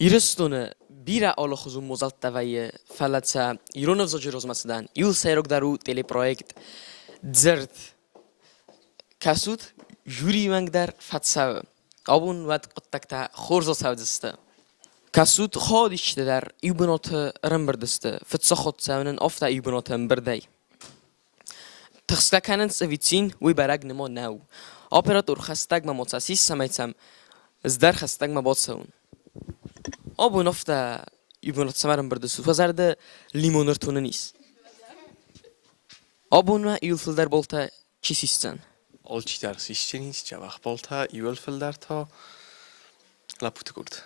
İristonu bira alıxuzun mozalttavayı falatsa İronovzocu rozmasıdan yul seyrokdaru teleprojekt dzert kasut juri mangdar fatsav abun vat qottakta khorzo savdista kasut khod iştiler ibnotı rambırdistı fitsakhot savının ofta ibnotı birday تخسكانن سويتين ويبرق نمو ناو أوبراتور خستاق ما متصاصيص سمايتسام ازدار خستاق ما بوتسون أبو نفتا يبون تسمارن بردسوت وزارده ليمونر توننيس أبو نا يولفلدر بولتا چی سيستن Olçitar sisteniz cevap bolta yölfelder ta laput kurt.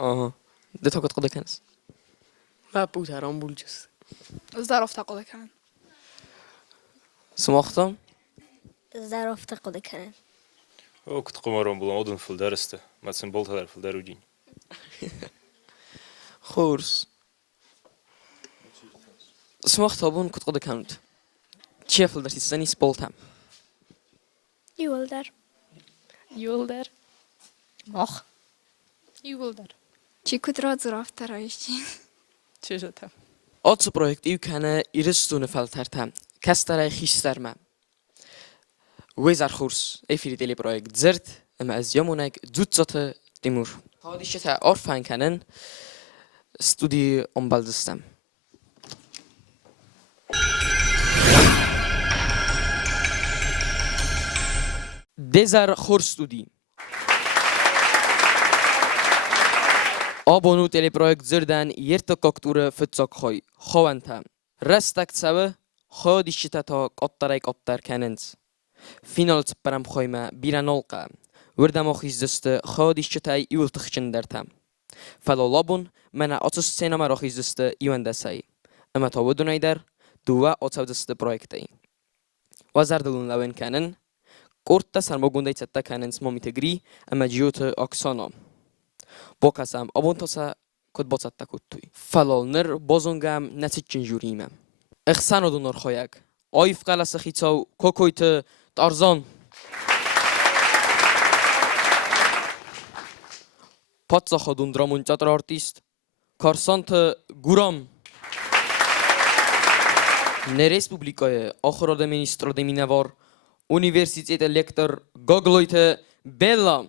آها ده تا قد كنس La putaran bulcas. ظرف تقول كان سماختم ظرف تقول كان O kut kumaron bulan odun fıldar iste. Matsin boltalar fıldar ucin. خورس سماخت أبون كنت قد كنت چی فلدر سيستاني سبولتام يولدر يولدر مخ يولدر Чи квадрат ظرف ترایشی چجوتا أتس بروجكت إيو كان إرستون فلترتام كستر خيسترما ويزار خورس إفري تلي بروجكت زرت أما از يومونك زوتزات تيمور هادي شتا أرفان كانن استودي أمبالدستم دزار خور استودي آبونو تلی پروژه زردن یرت کاکتور فتساق خای خوانتم رستک سوه خودیشته تا قطرای قطر کنند فینال تپرم خایمه بیرانولقه وردم آخیز دست خودیشته ایول تخشندرتم فلالابون من آتش سینما راخیز دست ایوان دستی اما تا ودونای در دو آتش دست پروژه‌ای وزردلون لون کنن کورت سرماگونده تتا کنند مامیتگری اما جیوت آکسانا بوكاسام أبون توسا كد بوتسات تكوتوي فلالنر بازونغام نتيجن جوريمم إخسانو دونر خوياك آيف قلس خيتاو كوكويت تارزان پاتسا خودون درامون تاتر آرتیست کارسانت گورام نه رسپوبلیکای آخر ده مینیستر ده مینوار اونیورسیتیت لکتر گاگلویت بلا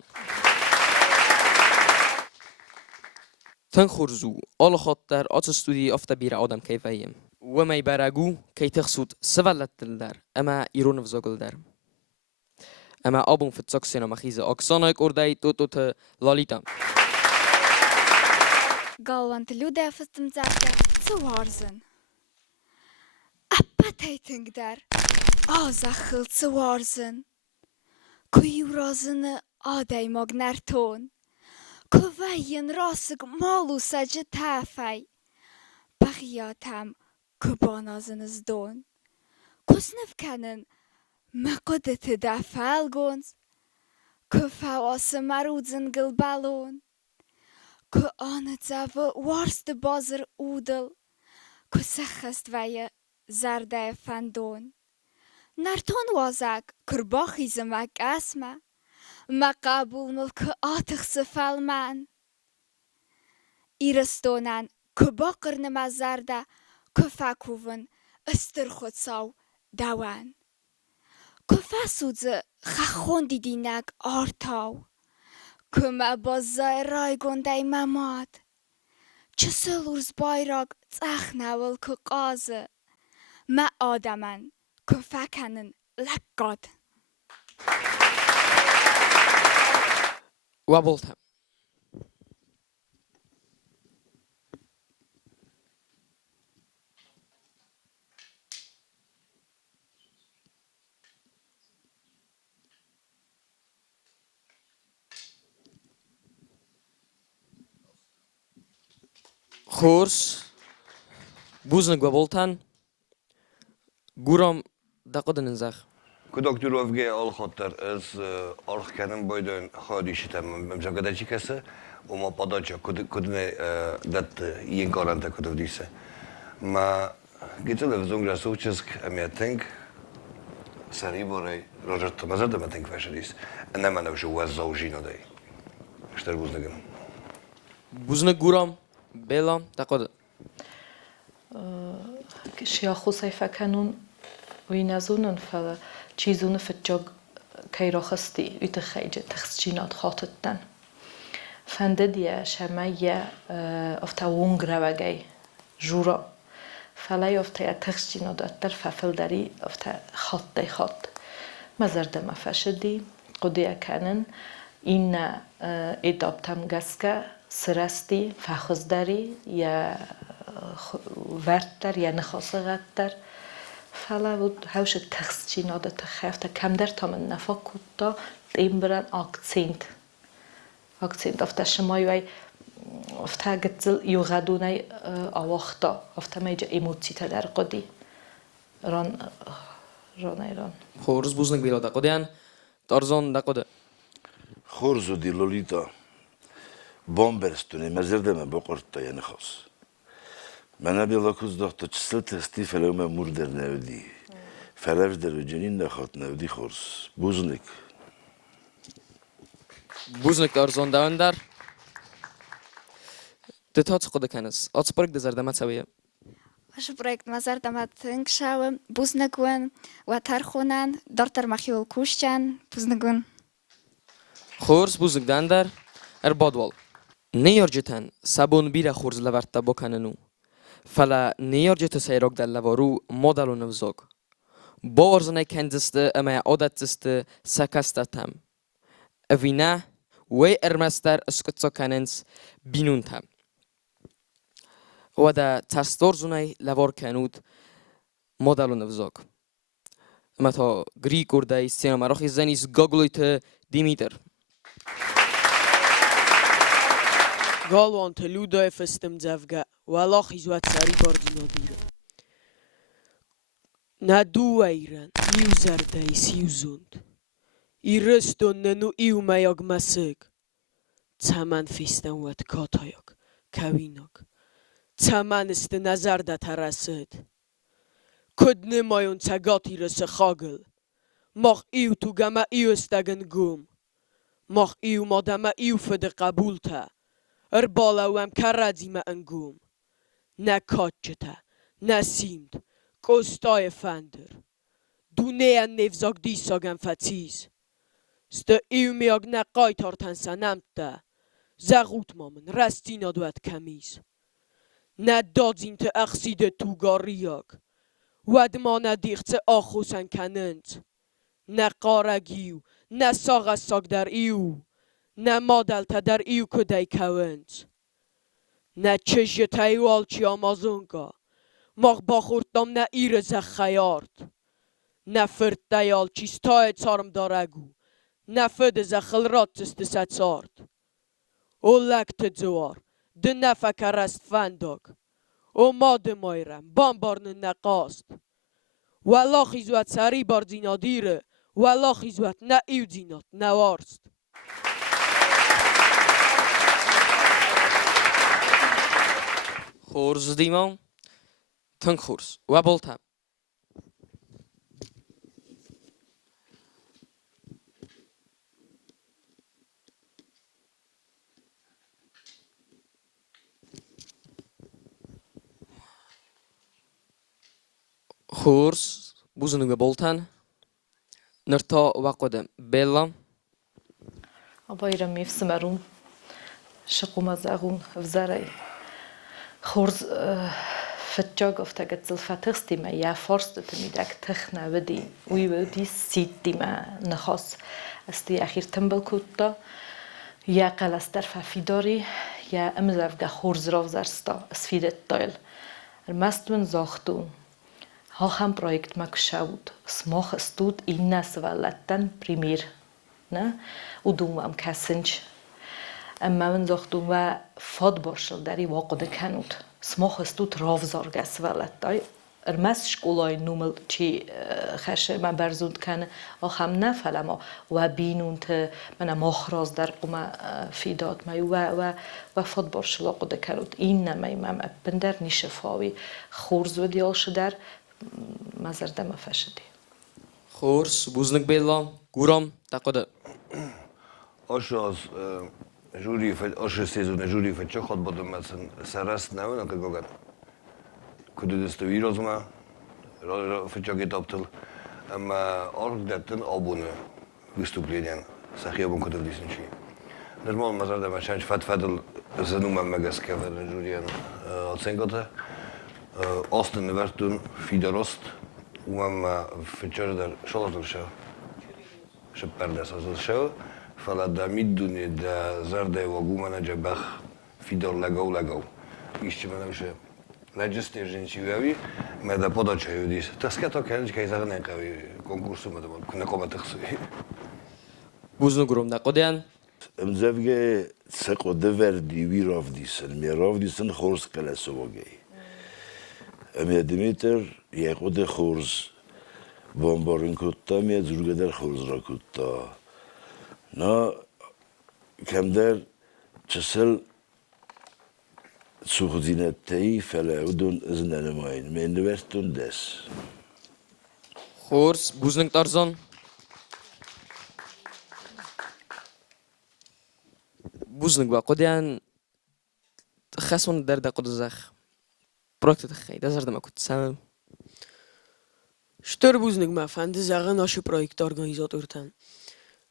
تنخرزو آل خاطر آت استودی افتا بیر آدم کیفیم و می برگو کی تخسود سوالت دل در اما ایرون فزاگل در اما آبون فتساق سینما خیزه اکسانای کردای تو لالیتا Galvant люди fastımzakta sıvarzın. Appetayting der. Azakıl sıvarzın. Kuyurazını aday magnerton. Kuvayin rasık malu sacı tafay. Bagiyatam kubanazınız don. Kusnıfkanın maqadeti da falgons. Kufawası marudzın gılbalon. که آن زوا وارست بازر اودل که سخست وی زرده فندون نرتون وازک کرباخی زمک اسمه ما قبول ملک آتخ سفل من ایرستونن که باقر نما زرده که فکوون استر خود ساو دوان که فسوز خخون دیدینک آرتاو که با زایرای گنده مماد چه سلورز بایراق تخنول که قازه ما آدمن که فکنن لگاد و بولتم خورس بوزنگ و بولتن گورام دقیقه نزخ Doktor Ovge Alkhater is Arkennen bij de Hadishitem, Mjagadachikase, om op Padacha, kudne dat ien garante kudodise. Maar gitzel we zongra sochisk, en je denk, Saribore, Roger Tomazar de Matenk Vashelis, en dan men ook zo was zo gino dei. Ster boeznigen. Buznak guram, bela, takoda. شیاخوسی فکنون وینازونن فلا چیزونه فتجاگ کیراخستی ویت خیجه تخصیجینات خاطتن فنددیه شمایه افتا ونگره وگی جورا فلا افتا تخصیجینات اتر ففل داری افتا خط مزرده مفشدی قدیه کنن این ادابتم گسکه سرستی فخز داری یا وردتر یا نخاسقتر فلا بود هاوش تخصیجینات تخفت کم در تا من نفاکوتا تیمبرن akcent افتا شمایوی افتا گتزل یوغدونی آوختا افتا میجا ایموتی تدر قدی ران ایران Xoruz buznak bela takoda. Tarzan takoda. خورزو دی لولیتا بومبرستونی مزردم بقرطا yani خاص من ابي لاكوز ضغط تشسل تستي فلو ما مردر نودي فلاش در جنين نخات نودي خورس بوزنك Buznak tarzan davandar. Detat qoda kanas. Atspark de zardama tsawiya. Wasz projekt ma zardamat ngszałem, buznegłem, watarchunan, dortar machiol kuścian, buznegłem. Xoruz buznak dandar. Badwal. Neyorjetan sabun bira xoruz lavarta bokanenu. Fala neyorjetu sayrok dal lavaru modalu navzog. Borzanay kendiste ama odatiste sakastatam. Evina way ermaster skutsokanens binuntam. ودا تستورزونای لوار کنود مدلو نوزاگ. متا گری کردای سینما راخی زنیز گاگلویت دیمیتر. Galvan teluda festem dzevga, walach izwat sari bardinadira. Nadu eiran, iu zerdei siuzund. Ireston nenu iu mayag maseg. Taman festem wat katayag, kawinag. Taman ist nazarda tarased. Kudne mayon tagati rese khagel. Mach iu tu gama iu estagen gum. Mach iu madama iu fede qabulta. بالاوام کردیم انگوم نه کاچته نه سیمد کستای فندر دونه نفزاگ دیساگم فتیز است ایومیاگ نه قای تارتن سنمته زغوت مامن رستینا دوت کمیز نه دادزین ته اخسید توگاریاگ ودمانه دیخت آخوسن کنند نه قارگیو نه ساغ ساگ در ایو نه مادل تا در ایو کدای کوند نه چشی تایوال چی آمازونگا ماغ باخورتام نه ایر زخیارد نه فرد دیال چی ستای چارم دارگو نه فد زخل رات تست ستسارد او لکت زوار ده نفکر است فنداگ او ماد مایرم بامبارن نقاست والا خیزوات سری بار زینا دیره والا خیزوات نه ایو زینات نوارست خورز دیمان تنگ خورز و بولتم. خورز بوزنگ و بولتن نرتا و قدم بلا أبايرم يفسمرون شقو مزاغون فزاري خورز فتجاگ افتاقت زلفتخستي ما يا فرصة تميدك تخنا بدي ويودي سيدي ما نخاص استي أخير تنبل كوتا يا قلستر ففيداري يا امزافقا خورز راف زرستا اسفيدت دايل المستون زاختون ها هم projekt ما كشاود سماخ استود إنا سوالتن بريمير نه و دوم کسنج اما من زختم و فاد باشل داری واقع کنود سماخ استود رافزار گس ولد دای ارمس شکولای نومل چی خشه من برزوند کنه آخم نفل اما و بینون ته من مخراز در قوم فیداد می و فاد باشل واقع کنود این نمی من بندر نیشفاوی خورز و دیالش در مزرده مفشدی خورز بوزنگ بلا گورم تقده آشاز جوری آش سیزون جوری فچه خود بودم مثلا سرست نه اون که گوگن کدوم دستوی روزما فچه کتابتل اما آرگ دتن آبونه выступлением سخیابون کدوم دیسن چی نرمال مثلا دم شنج فدل زنوم مگس که ورن جوریان آتسنگاته آستن ورتون فیدروست وام فچه در شلاتل شو شب پرداز از شو فلا دا میدونی دا زرده و گومانه جبخ فیدر لگو ایشتی منم شه لجستی جنسی ویاوی مدا پداچه یودیس تسکت کنج که ایزار نکوی کنکورسو مدام نکومت خسوی بوزنو گروم دقیقاً امزافگه سقو دور دیوی راف دیسن خورس کلاسو وگی امیا دیمیتر یکود خورس بمبارون کتا میا زورگه در خورس را کتا نه کم در چسل سوخزینت تایی فلاودون ازنانماین من نوستون دس خورس بوزنگ تارزان بوزنگ با قدیان خسون در دقیقه زخ پروکت خیلی دزرد ما کت سام Штор бузник ма фанди зага наши проект организатортан.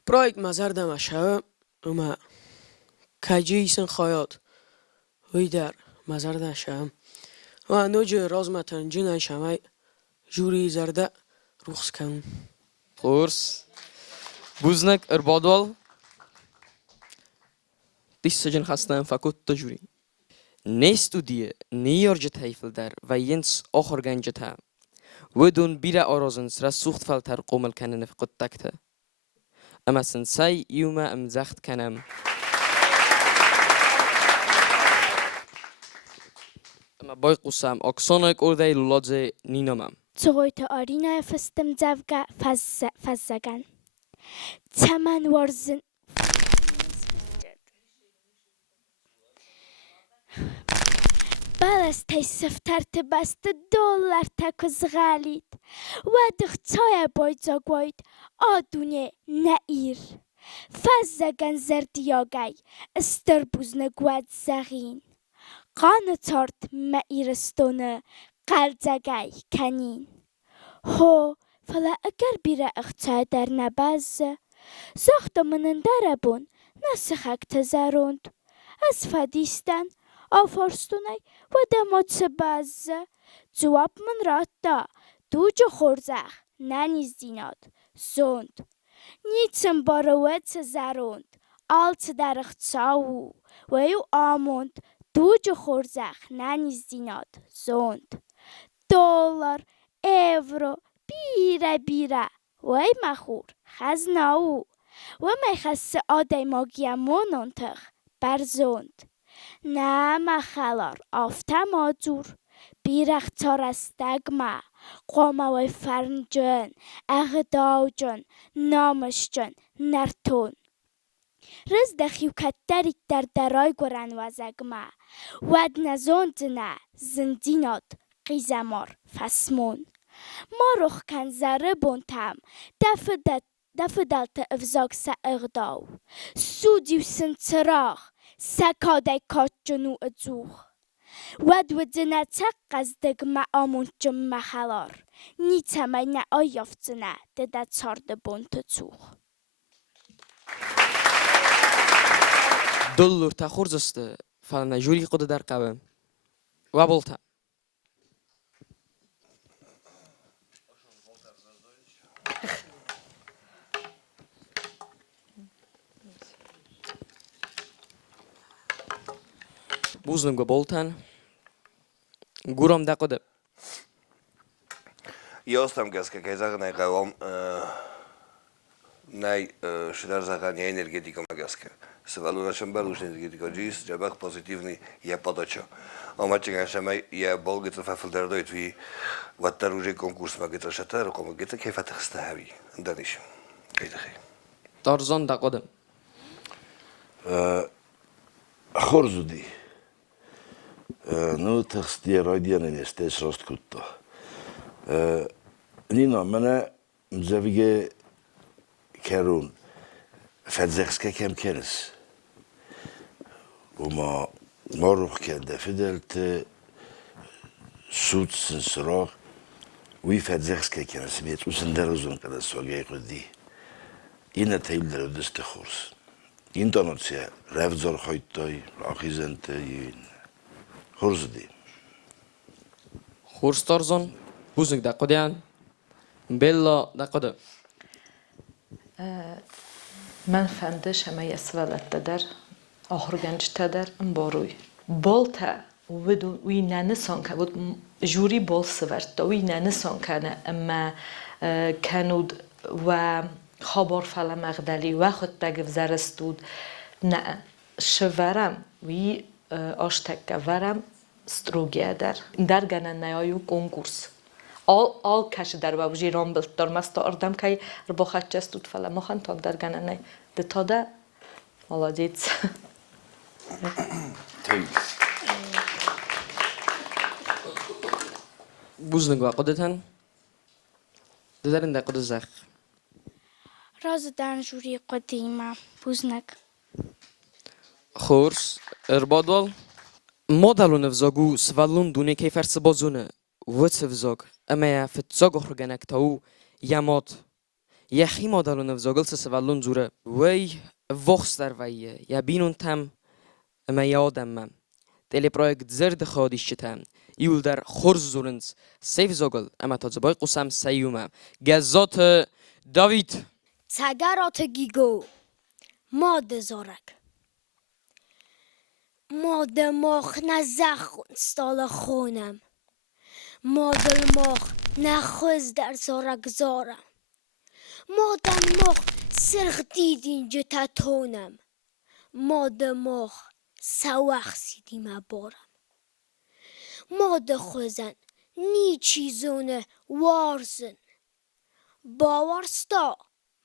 Проект мазарда ма шава ума каджи исен хаят. Вейдар мазарда шам. Ва ножи разматан جنان شمای جوری زرده رخص کن. خورس بوزنگ اربادوال دیس سجن خستم فکوت تجوری نیستو دیه نیارجت هیفل در و ینس آخر گنجت هم ودون بیره آرازنس را سوخت فلتر قومل کنن فقط تکته اما سنسای یوما امزخت کنم اما بای قسم اکسانایک اردای لولادزه نینامم Цогойто арина фестем завга фаззаган. Цаман варзын. Баластай сафтарты басты доллар такыз ғалит. Вадық цая бойцогойд адуне наир. Фаззаган зардиягай істір бузны гуад зағин. Қаны царт маирстоны قلزگای کنین هو فلا اگر بیره اختار در نباز ساختمانن دربون نسخک تزاروند از فدیستن آفرستونای و دمات باز جواب من راتا دوجو خورزخ ننیز دیناد زوند نیتم باروت تزاروند آلت در اختاو ویو آموند دوجو خورزخ ننیز دیناد زوند دلار اورو بیره وای مخور خزناو و میخست آدای ماگیمون انتخ برزوند نه مخلار آفتا مادور بیرختار استگما قوما وی فرنجن اغداو نامش جن نرتون رز دخیو کتریک در درای گرن وزگما ود نزوند نه زندینات قیزمار فسمون ما روخ کن زره بونتم دف دلت افزاق سا اغداو سودیو سنتراغ سکاده کات جنو ادزوخ ود ودنه تقز دگمه آمون جمع خلار نیتمه نه آیافتنه دده چارده بونت توخ دلور تا خورزسته فلنا جوری قد در قبم و بولتا بوزنم گبولتن گورم دقیقه یاستم گسکه که زاغ نای قوام نای شدار زاغانی انرژیتیکا مگسکه سوالو نشم بلوش انرژیتیکا جیس جبخ پوزیتیونی یا پاداچا اما چنگه شما یا بالگت ففل در دویت وی واتر روزی کنکورس مگت رشته رو کم گت کیف تخسته هوی دانش کیت خی تارزان دقیقه خورزودی نو تخستي راديانا نستاش راست كوتا نينا منا مزافيجي كارون فاتزاخسكا كام كارس وما مروح كده فضلت صوت سنسراغ ويفاد زخس كان سميت وسندرزون كده سواجي قدي إنا تيل در دست خورس این داناتسیا رفت زار خواهیدتای راقیزنتای خورز دی خورس تارزون بوزنگ دقودیان بلا دقوده من فندش همه یسولت تدر آخر گنج تدر باروی بالتا وی ننسان که بود جوری بال سورت وی ننسان کنه اما کنود و خبر فلا مغدلی و خود بگف زرستود نه شورم وی آشتک ورم ستروگیه در گنه نیایو کنکورس آل کش در وجی رام بلت در مست آردم که ربا خچستود فلا مخن تا در گنه نی ده تا ده молодец بوزنگ وقودتن دارین دقوده زخ راز دنجوری قدیمه بوزنک خورس اربادوال مادلو نفزاگو سوالون دونه کیفر سبازونه و تفزاگ اما یا فتزاگ اخرگنک تاو یامات یخی مادلو نفزاگل سوالون زوره وی وخس در ویه یا بینون تم اما یادم من تلی پرویکت زرد خادیش چتم یول در خورز زورنز سیف زاگل اما تا زبای قسم سیومه گزات داوید تگرات گیگو ماد زارک ماد ماخ نزخون ستال خونم مادل ماخ نخوز در زارک زارم مادن ماخ سرخ دیدین جتا تونم ماد ماخ سوخ سیدیم بارم ماد خوزن نی چیزونه وارزن باورستا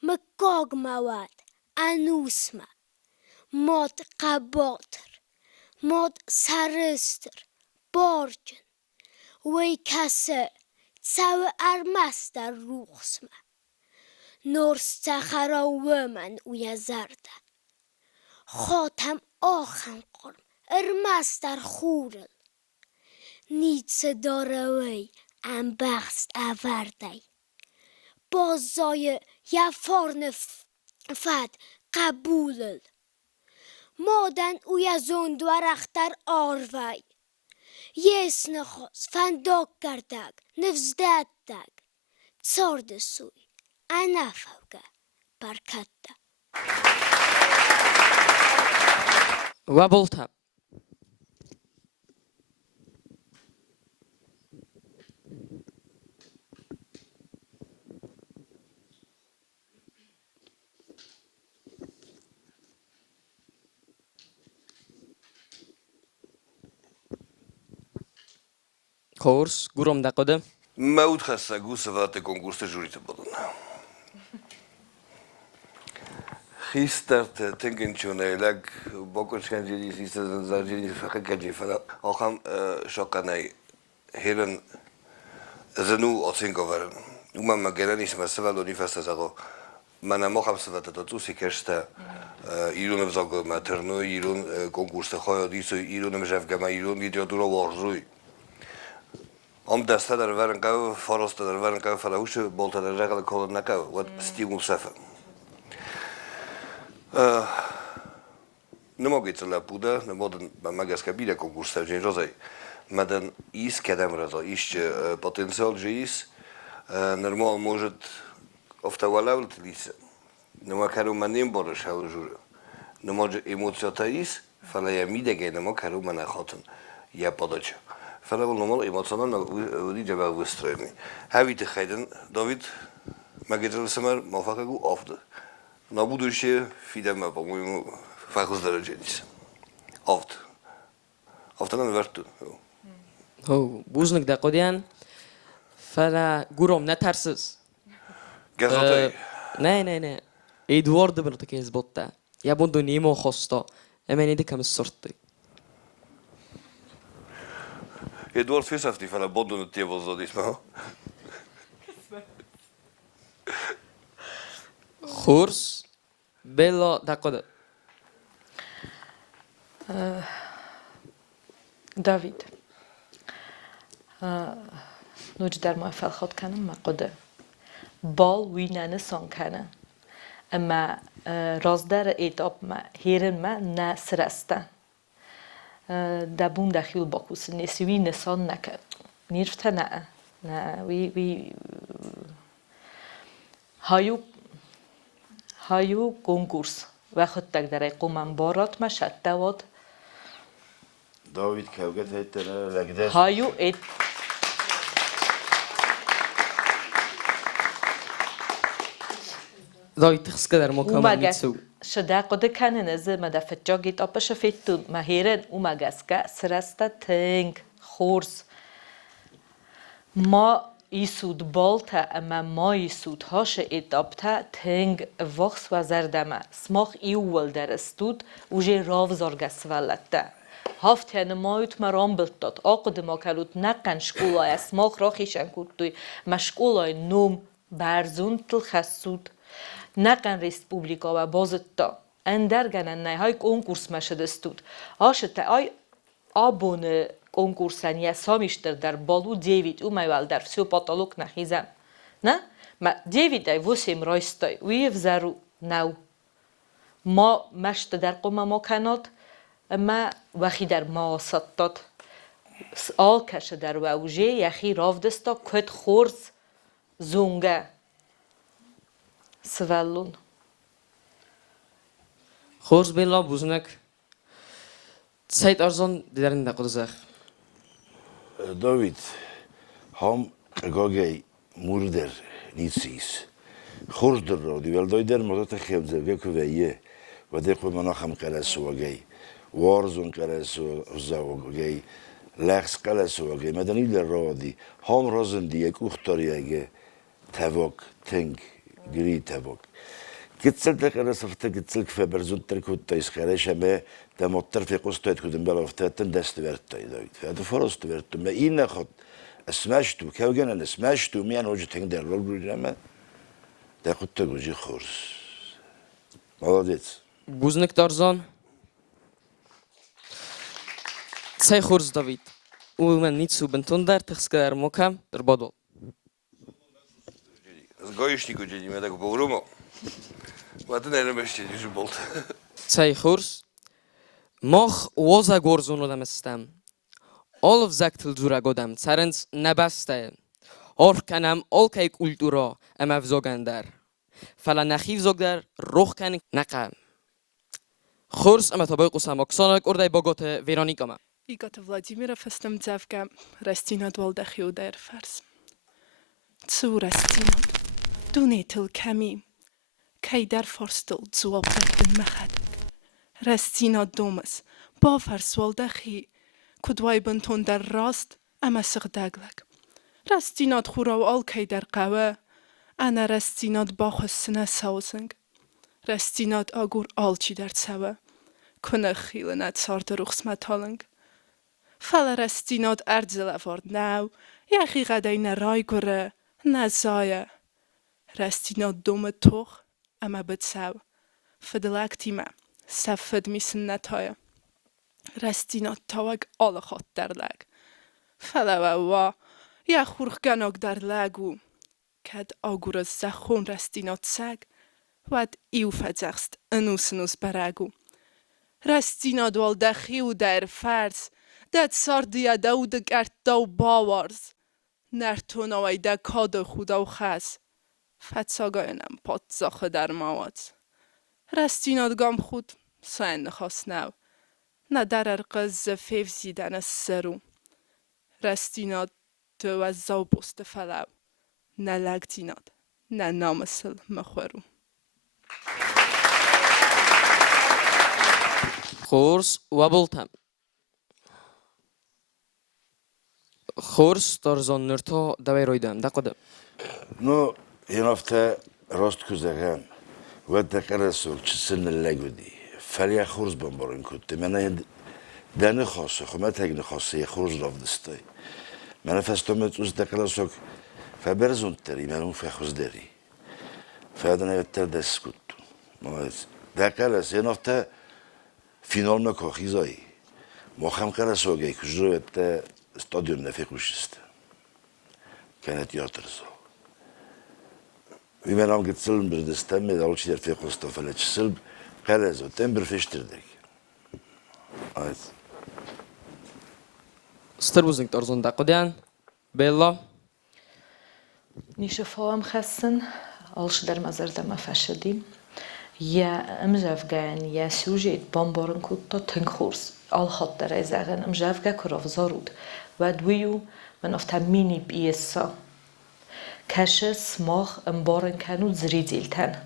مکاگ مواد انوسمه ماد قباتر ماد سرستر بارجن وی کسه تسو ارمس در روخسمه نورستخرا ومن اویا زرده خاتم آخم قرم ارمس در خورل نیت داره وی انبخست اورده بازای یفارن فد قبولل مادن اویا زند ورختر آروی یس نخواست فنداک کردگ نفزددگ تارد سوی انفوگه برکته و بولتا خورس گروم دقوده موت خسته گوس وقت کنکورس جوریت بودن خیسترت تنگن چونه لگ باکوش کنجی سیستم زنجیری فقط کنجی فلا آخام شاکنای هیرن زنو آسینگا ورن اومم مگرن اسم سوالونی فست زاگو من ما خم سوالت تو سیکشته ایران بزاگو ماترنو ایران کنکورس خیالیسو ایران مشافگم ایران ویدیو دورا وارزوی om desta در ورن کو فارست در ورن کو فلاوش بالت در رجل کول نکو و استیمول سفر نماگیت لا بوده نمادن مگس کبیره کنکورس تجین روزی مدن ایس کدام روزا ایش پتانسیل جیس نرمال موجود افتاوالول تلیس نما کرو منیم بارش هل جوره نما ایموسیات ایس فلا یمیده که نما کرو من خاطن یا پاداچه فلا والنمال ایموسیونال ودی جواب وسترنی هویت خیدن داوید مگیتر سمر موفق گو آفده نبودوشه فیدم با مویم فخوز درجه نیست آفت آفتن ورد هو بوزنگ دقودیان فلا گروم نترسز گزاتای نه ایدوارد برات که از بوده یا بوندو نیمو خواستا امنی دکم سرتی ادوارد فیسافتی فلا بودن تیوال زادیش ما خورس بلا دقوده داوید نوج در ما فلخات کنم ما قده بال وی ننسان کنه اما رازدار ایتاب ما هیرن ما نه سرسته دبون دخیل باکوس نسوی نسان نکرد نیرفته نه وی هایو کنکورس وقت تک در قومم بارات ما شد دواد داوید کوگت هیتره لگده هایو ایت داوید تخسكدر مكان اومگس ميتسو شده قده کنه نزه ما دفت جاگیت آپش فیتون ما هیرن اومگس که سرسته تنگ خورس ما ایسود بالتا اما ما ایسود هاش ایتابتا تنگ وقت و زردمه سماخ ایوول درستود اوجه راو زارگس ولده هفت هنه مایوت مرام بلتاد آقد ما کلود نقن شکولای سماخ راخیشن کود ما شکولای نوم برزون تل خسود نقن ریسپوبلیکا و بازتا اندرگنن نه های کنکورس مشدستود آشته آی آبون کنکورسن یا سامیشتر در بالو دیوید او میوال در فسیو پاتالوک نخیزم نه ما دیوید ای وسیم رایستای ویف زرو نو ما مشت در قوم ما کناد اما وخی در ما ستاد آل کشه در ووجه یخی رافدستا کت خورز زونگه سوالون خورز بلا بوزنك سيد أرزان دیدن قدزخ داوید هم اگاگی موردر نیسیس خورد در را دیول دای در مدت خیلی زوجه کویه و در خود منا خم قلس وگی وارزون قلس وگی لخس قلس وگی مدنی در را دی هم رازن دی یک اختیاریه تواک تنگ گری تواک گتسل تقرأ صفته گتسل كفبرزون تركود تايس خلاش ما تمطر في قصة كودن بلافتاتن دست ورتاي دايد هذا فرص تورت ما إينا خد اسمشتو كوجن أنا اسمشتو ميان وجه تقدر رجل جماعة تاخد تجوجي خورس молодец بوزنك تارزان سي خورز داويد ومن نيتسو بنتون در تخسكدر مكان در بدل Z gojiszniku dzielimy tak po rumo. Ma ty najlepiej niż bolt. سي خورز مخ وزا گورزونو دمستم آلف زکتل زورا گودم سرنس نبسته کنم آلکای کولتورا ام افزاگندر فلا نخیف زاگدر روح کنی نقم خورس اما تابای قسم اکسانک اردای باگات ویرانیکا Игата Владимира фестем дзавка растинат волдахиу дар фарс. Цу растинат дунетил ками кай дар форстил зуаптен махадак. Растинат домас با فرس والدخی کدوای بنتون در راست اما سغداگلک. رستینات خورا و آلکی در قوه انا رستینات با خسنه سوزنگ. رستینات آگور آلچی در سوه کنه خیلنات سارد رخصمت هالنگ. فلا رستینات ارزل افارد نو یخی غدای نرای گره نزایه. رستینات دوم توخ اما بدسو فدلک تیمه سفد میسن نتایه. رستینات تاوگ آل خود در لگ. فلا و یا خورخ گناگ در لگو. کد آگور زخون رستینات سگ. ود ایو فزخست انوس برگو. رستینات والدخیو در فرس. داد ساردیا داود گرد داو باورز. نرتون آوی دا کاد خودا و خس. فتساگاینم پات زاخه در مواد. رستینات گام خود ساین نخواست نو. نه در ارقز فیف زیدن از سرو. رستینات دو از زاو بست فلو. نه لگتینات. نه نامسل مخورو. خورس و بولتم خورس تارزان نرتا دوای رویدم دقدم نو این هفته راست کزگم و دقیقه چسن اللگودی فلیا خورز بمبارن کده من دنه خاصه خمه تگن خاصه یه خورز رافدسته من فستومت از دقیقه سوک فبرزون تری من اون فخوز داری فادن یتر دست کدو دقیقه این هفته فینال نکاخیزایی مخم کنه سوگه کجرو ات استادیوم نفیقوشیست كانت يعترضوا بما نعم قد سلم بردستم دعوتش در فيق مصطفى سلب قال زوتين برفشتردك ستربوزنك ترزون داقوديان بيلا نیشه فهم خستن آلش در مزار دم فشدیم یا امجافگان یا سوژه بمبارن کود تا تنخورس آل خاطر از اغن امجافگا کراف زارود و دویو من افتا مینی بیسا کشس ماخ امبارن کنود زریدیلتن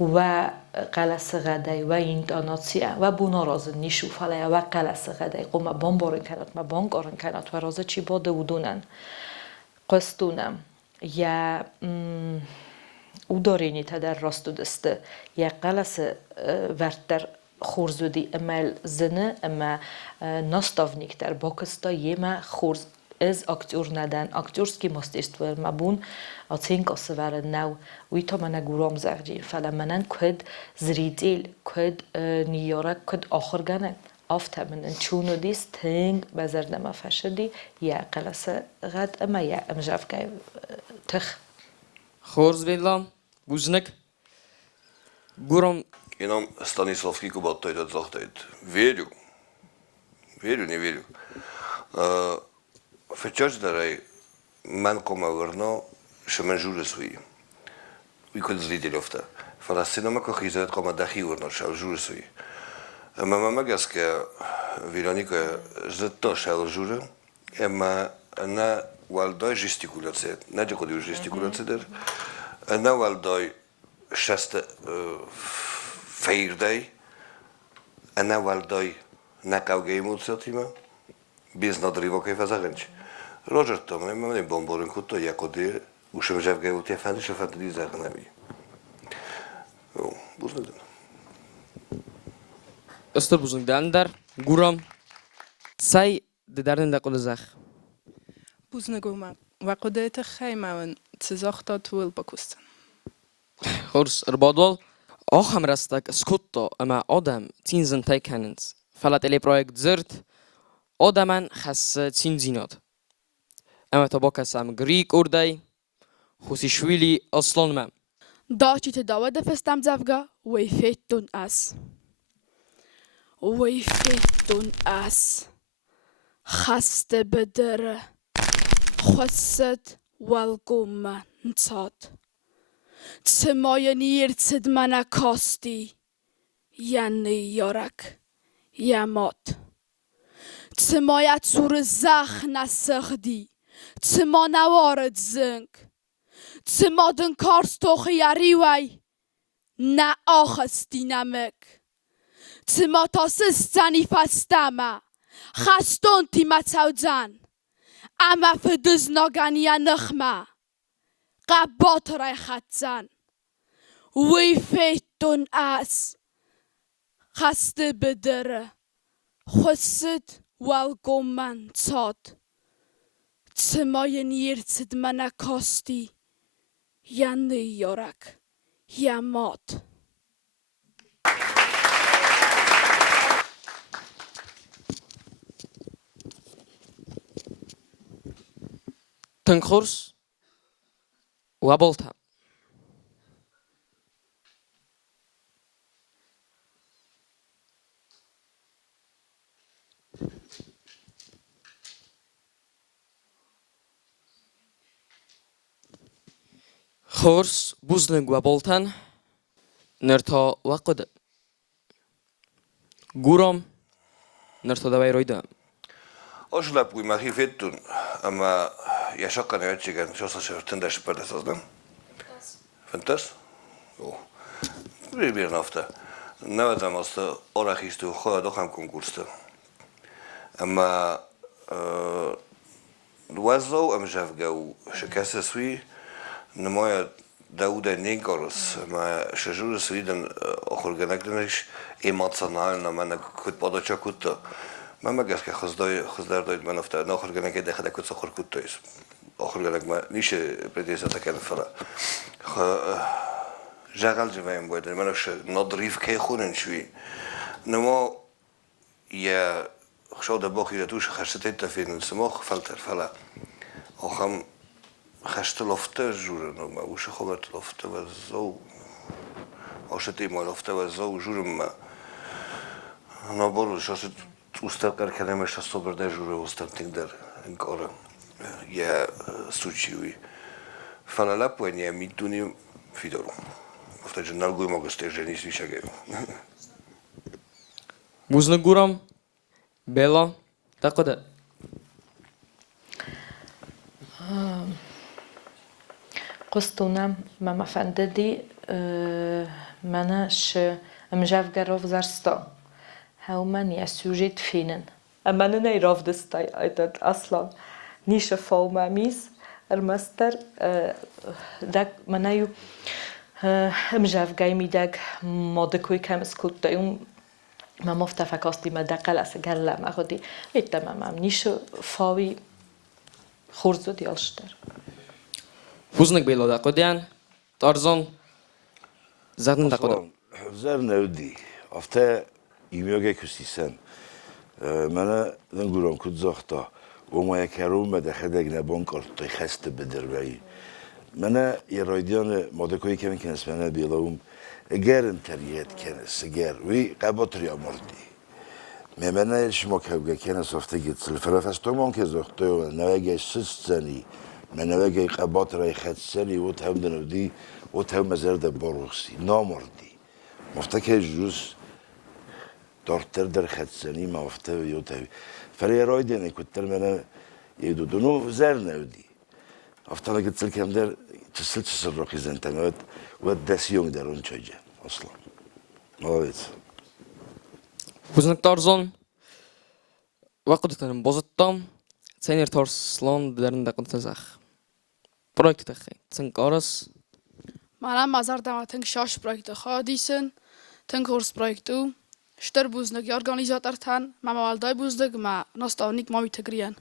و قلس غدای و اینتاناتسیا و بونا راز نیشو فلیا و قلس غدای قوم بمبارن کنات ما بانک آرن کنات و راز چی باده ودونن قصدونم یا udoreni تدر راستو دسته یا قلس ورد در خورزودی امال زنه اما ناستافنیک در باکستا یما خورز از اکتور ندن اکتورسکی مستیست ور مبون اتین کاسه ور نو ویتا من گورام زرجی فلا منن کد زریدیل کد نیاره کد آخر گنه آفت من چونو دیست تنگ بزردم فشدی یا قلس غد اما یا امجاف که تخ خورز بيلا بوزنك قرم Jenom Stanislavský Kubat to je zachtajt. Věřu. Věřu, nevěřu. Fečač darej man koma vrno, že man žure svůj. Vykod zlidelovta. Falastina ma kochizet koma dachi vrno, šel žure svůj. Mama magaske Veronika zато šel žure, ema na valdoj gestikulace. Ne děkuji gestikulace der. Na valdoj شست فیردای انا والدای نکاوگی موسیقی بیز نداری وقتی فزاینچ روزر تو من بمبارن کتو یکودی وشم جوگی وقتی فندی شفاندی زخنمی بوز ندن استربوزنك داندر قرم ساي ددارن داقل زخ بوزنگوما و قدرت خیمون تزاختا طول بکستن خورس اربادول آخم رستك سكوتو اما آدم تينزن تايكاننز فلات الي برويكت زرت آدمن خس تين زينات اما تباك سام غريك اورداي خوسي شويلي اصلان مم داشتی تداوه دفستم زفگا ویفتون اس ویفتون اس خسته بدره خست والگوم نتاد تماین یرتد من کاستی یعنی یارک یماد تمایت سور زخ نسخدی تما نوارد زنگ تمادن کارستوخ یریوی نه آخستی نمک تما تاسستنی فستما خستون تیما تاودن اما فدز ناگانی نخمه قبات رای خطزن وی فیتون از خسته بدره خست والگومن تاد تماین یرتد من کاستی یعنی یارک یماد تنخورس وابلتا خورس بوزنگ وابلتن نرتا وقد گورم نرتا دوای رویدم Ošlap kui ma hifettun, ama ja šakane otsigan, se osas ei tendas pädes osdan. Fantas? Joo. Riivir nafta. Nävedamasta orahistu hoja doham konkursta. Ama Luazo am javgau shekasa sui na moja dauda negoros, ma shajura sui dan ochorganagdanish emocjonalna, ma na kut podoča kutta. ما مگس که خزدار داید من افتاد نه آخر گنگ ده خدا کت سخر کت تویس آخر گنگ ما نیش پردیس اتکن فلا جعل جوایم باید منش ندریف که خونن شوی نما يا خشودة بوخي لتوش خشتت في نسموخ فلتر فلا أخم خشت لفته جورا نما وش خبرت لفته وزو أشتي ما لفته وزو جورا ما نابولو شاست ustawkar kiedyś jeszcze super deżury ostatnich der inkora ja suciwi falala płynie mi tu nie fidoru wtedy nalguj mogę z tej żeni słyszagieru Buzny górom. Bela. Takada. قستونم ماما فنددي مناش مجافجروف زرستا هاومن يا سوجيت فينن أما أنا نيروف دستاي أيضا أصلا نيشة فوما ميس الماستر داك منايو مجافجاي ميداك مودكوي كام سكوت يوم ما مفتفى كاستي ما دقل أسجل ما خدي تمام نيشة فاوي خورزو ديالشتر Buznyk Bela Dakodian. Tarzan. Zaten Dakoda. Zar nevdi. Hafta imyoge kusisen. Mana denguram kudzakta. وما يكرون ما دخلك نبون كرتي خست بدربي منا يرايديان مادكوي كمان كان اسمنا بيلاهم جار انتريات كان سجار وي قبطر يا مرتي ما منا إيش ما كهوجا كان صفته جت الفرافستو مون كزختو نواجه سستني ما نواجه قبطر يخد سني وتهم دنودي وتهم مزرد بروسي نامردي مفتكر جوز دارتر در خد سني ما مفته يوتهي فري رايدين كنت منا يدودنو زار نودي افتنا قلت لك در تسلت الرقي زين تموت وداس يوم دارون شجع اصلا ما Buznyk Tarzan. Вақытын бозыттам. Сенер Тарслан дәрінде қынтызақ. Проекты тәқи. Цинк арас. Manam mazar damatin şaş projekti xadisen. Ten kurs projektu. Şter buznyk organizator tan. Mama valday buznyk ma nastavnik mami tegriyan.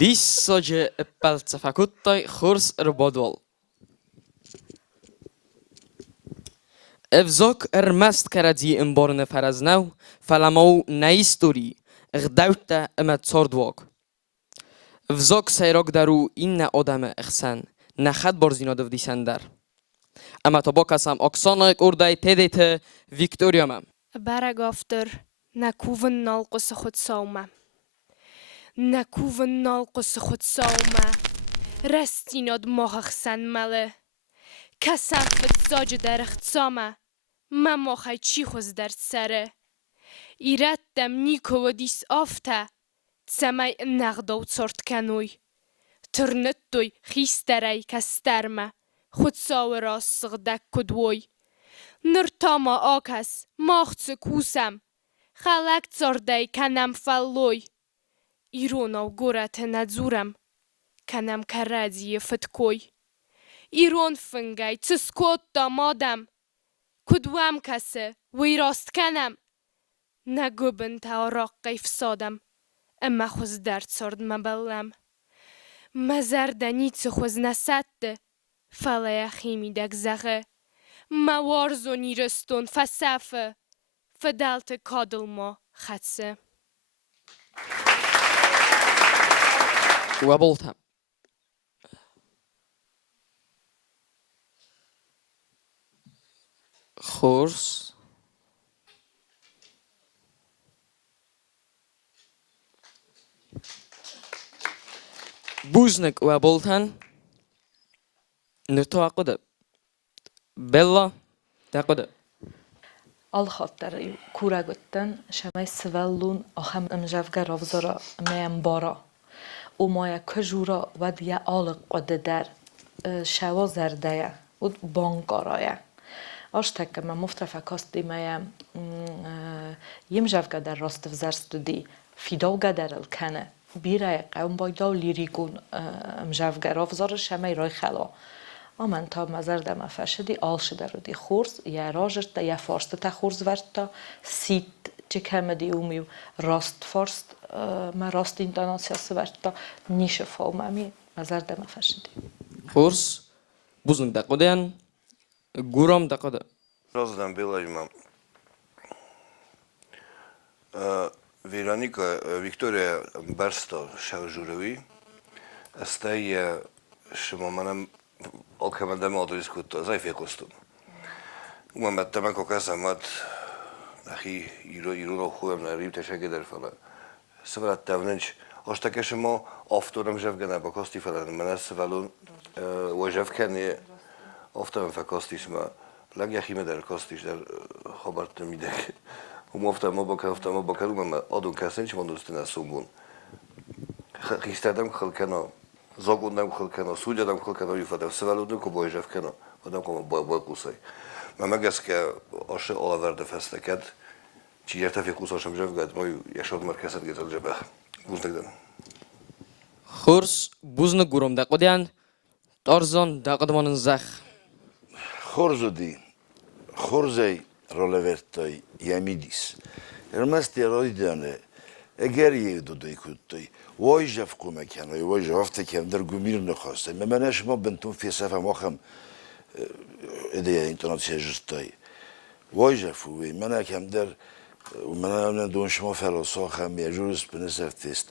Dis sodzie palce fakuttaj kurs robodwal. Evzok mest karadzi imborne faraznał. Falamou na historii. Gdauta emet sordwok. Evzok sayrok daru inne odame echsan. Na chad borzinodov disandar. Ama to bokasam oksonek urdaj tedete Victoria mam. Baragofter na kuven nalqus khud sauma. Na kuven nalqus khud sauma. Restinod mochsan male. Kasafet zaj der khtsama. Ma mochai chikhos der sare. Irattam nikodis afta. Tsamay nagdo tsort kanuy. Turnettoy khistaray kastarma. خود ساورا صغدک کدوی نرتاما آکس ماخت کوسم خلق زردی کنم فلوی ایرونا و گورت نزورم کنم کرادی فتکوی ایرون فنگای تسکوت دامادم کدوام کسه وی راست کنم نگوبن تا راقی فسادم اما خوز درد سرد مبلم مزردنی خوز نسد فلا خیمی دک زخه موارزونی رستون فسافه فدالت کادل ما خدسه وابلتم. Kurs. Buznyk وابلتن. نتوقد بلا تقد الخاطر كورا قلتن شماي سوالون أخم مجافجا رفزرا ميمبارا وما كجورا وديا آلق قد در شوا زردايا و بانكارايا أشتك ما مفترفة كاستي ما يمجافجا در راست فزرستودي فيدوجا در الكنة بيراي قوم بايداو ليريكون مجافجا رفزرا شماي راي خلا آمن تا مزر دم فشدی آل شده رو دی خورز یا راجرت یا فارست تا خورز ورد تا سیت چه کم دی اومیو راست فارست ما راست اینتاناسیاس ورد تا نیشه فاوم امی مزر دم فشدی Kurs. Buznyk دقدن. گورم دقد. Rozdam bila imam ایرانی که ویکتوریا برستا شو جوروی استای شما منم آکمنده مادریس کود زایفی کستم و من تمام کوکاسمات نخی ایرو خوبم نریم تشکر در فلا سفرت تونج آشتکش ما آفتورم جف گناه با کاستی فلان من از فلون و جف کنی آفتورم فکاستیش ما لگه خیمه در کاستیش در خبرت میده و آفتورم ما با کلم ما آدم کسانی چه من دوستی نسومون خیستادم خلکنا زاگوندم خلکنا سوجادم خلکنا یفادم سفلون کو با جف کنه آدم کو با قوسی من مگس که آشه آورده فستکد چی ارتفاعی قوساشم جف گد ما یشاد مرکزت گذار جبه بوزنگدن خورس بوزن گورم دقودیان تارزان دقدمانن زخ خورزودی خورزی رولورتای یمیدیس ارمستی رایدانه اگر یه دودی کودی وای جف کومکنای وای جفت کم در گمیر نخواسته منش ما بنتون فی صفحه ما خم ایده اینترنتی جستای وای جفوی من کم در و من دون شما فراسا خم یجوز بنصف تست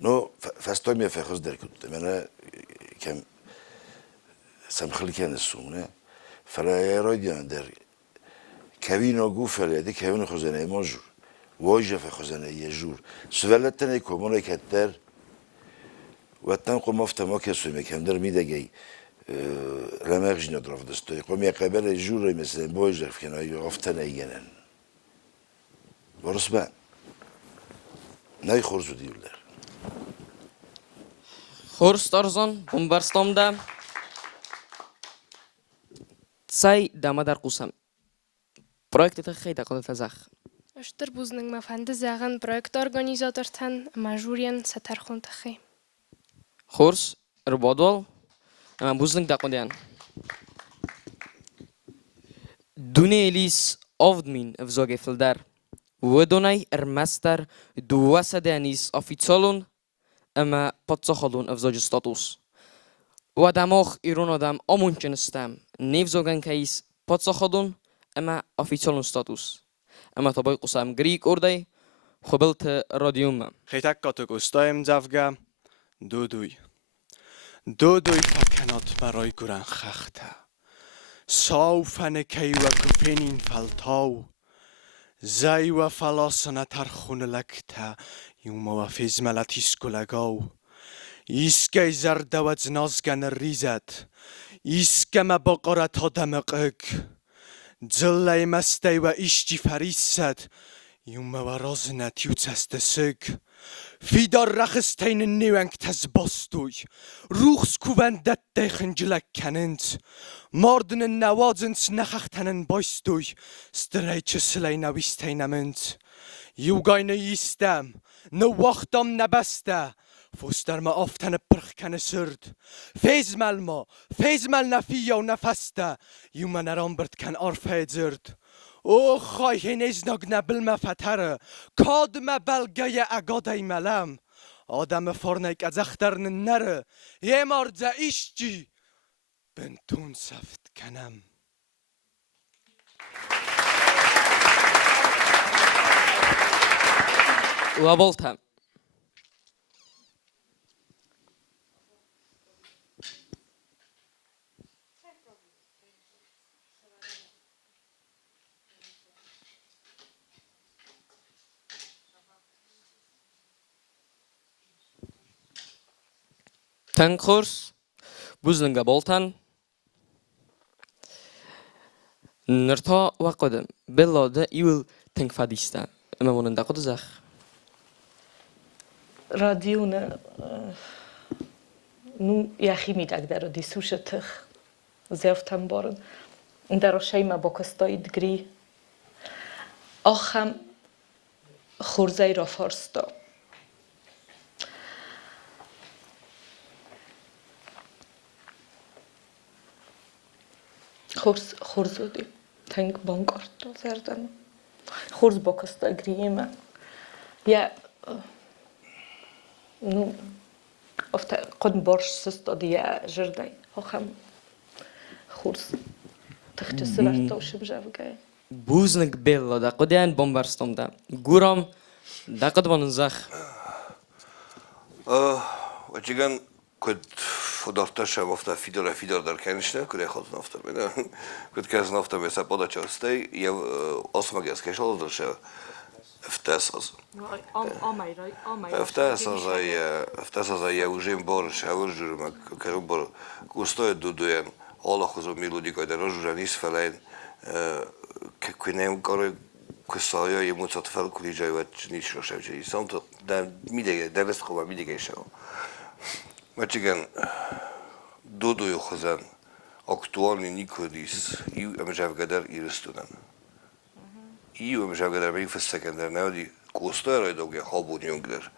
نو فستای می فخوز در کودی من کم سمخلی کنه سونه فرای رایدان در کوین و گوفله دی کوین خزانه ماجور واجه خزانه یه جور سوالت نه کمونه کتر وقتی قم افت ما کسوی میکنم در میدگی رمقش ندرف دستای قم یقبل جوری مثلا واجه فکنای افت نیگنن ورس با نای خورزو دیولر خورس تارزان بومبرستامدا سای دما در قوسم پروژه خیلی قدرت زخ اشتر بوزنگ مفهند زغن پروژه ارگانیزاتور تن مجورین سترخون تخی خورس ربادوال اما بوزنگ دقودیان دونه الیس آفدمین افزاگه فلدر و دونای ارمستر دواسه دانیس آفیتسالون اما پاتساخالون افزاج ستاتوس و دماغ ایران آدم آمونچنستم نیفزاگن کهیس پاتساخالون اما آفیتسالون ستاتوس اما تا بای قسم گریک اردای خبلت رادیوم خیتک کاتک استایم زفگه دودوی فکنات برای گران خخته ساوفن کی و کفینین فلتاو زای و فلاسنه ترخون لکته یوم و فیزملتیس کلگاو ایسکه زرده و زنازگن ریزد ایسکه ما بقرت ها دمقگ زله مسته و ایشتی فریسد یوم و رازنه تیوц استسگ فیدار رخستین نیونگ تز باستوی روخس کووندت دیخنجلک کنند ماردن نوازنس نخختنن بایستوی ستریچ سلی نویستینمند یوگاین ایستم نو وقتم نبسته فوستر ما آفتن پرخ کنه سرد فیزمل نفیه و نفسته یوم نرام برد کن آرفه زرد او خواهی نزناگ نبل مفتره کاد مبلگه اگاده ملم آدم فرنک از اخترن نره یه مرزه ایشچی بنتون سفت کنم و بولتم تنخورس بوزنگا بولتن نرتا و قدم بلاده ایول تنگ فادیسته اما موننده قد زخ رادیون نو یخی میدک در دی سوش تخ زیفتم بارن در شیما باکستای دگری آخم خورزی را فارستا خورزودی تنگ بانکارت زردن خورز باکستا گریمه یا نو افت قد برش سستادی یا جردی آخم خورز تختص ورتا و شبجه بگه بوزنگ بلاده قدیان بومبرستامده گورام دقت بانزخ Wat je kan kut fodortasza wofta fidor dar kenişne kure hot nafta bena kut kaz nafta mesela podaça stay ya osmagas keş olur şey eftasaz eftasaz ya užim bor şavur jurma kero bor gustoje dudujem Allah'u mi ljudi koji da rožuža nis felein koji nem gore kusaja je mucat fel kuliđaju već nič roševče i sam to da midege devest koma midege šao Znači igen, dodoju hozan aktuálni nikodis iu emzsávgadar íresztőnen. Iu emzsávgadar még feszekender neodi kósztajra idogja habón jungder.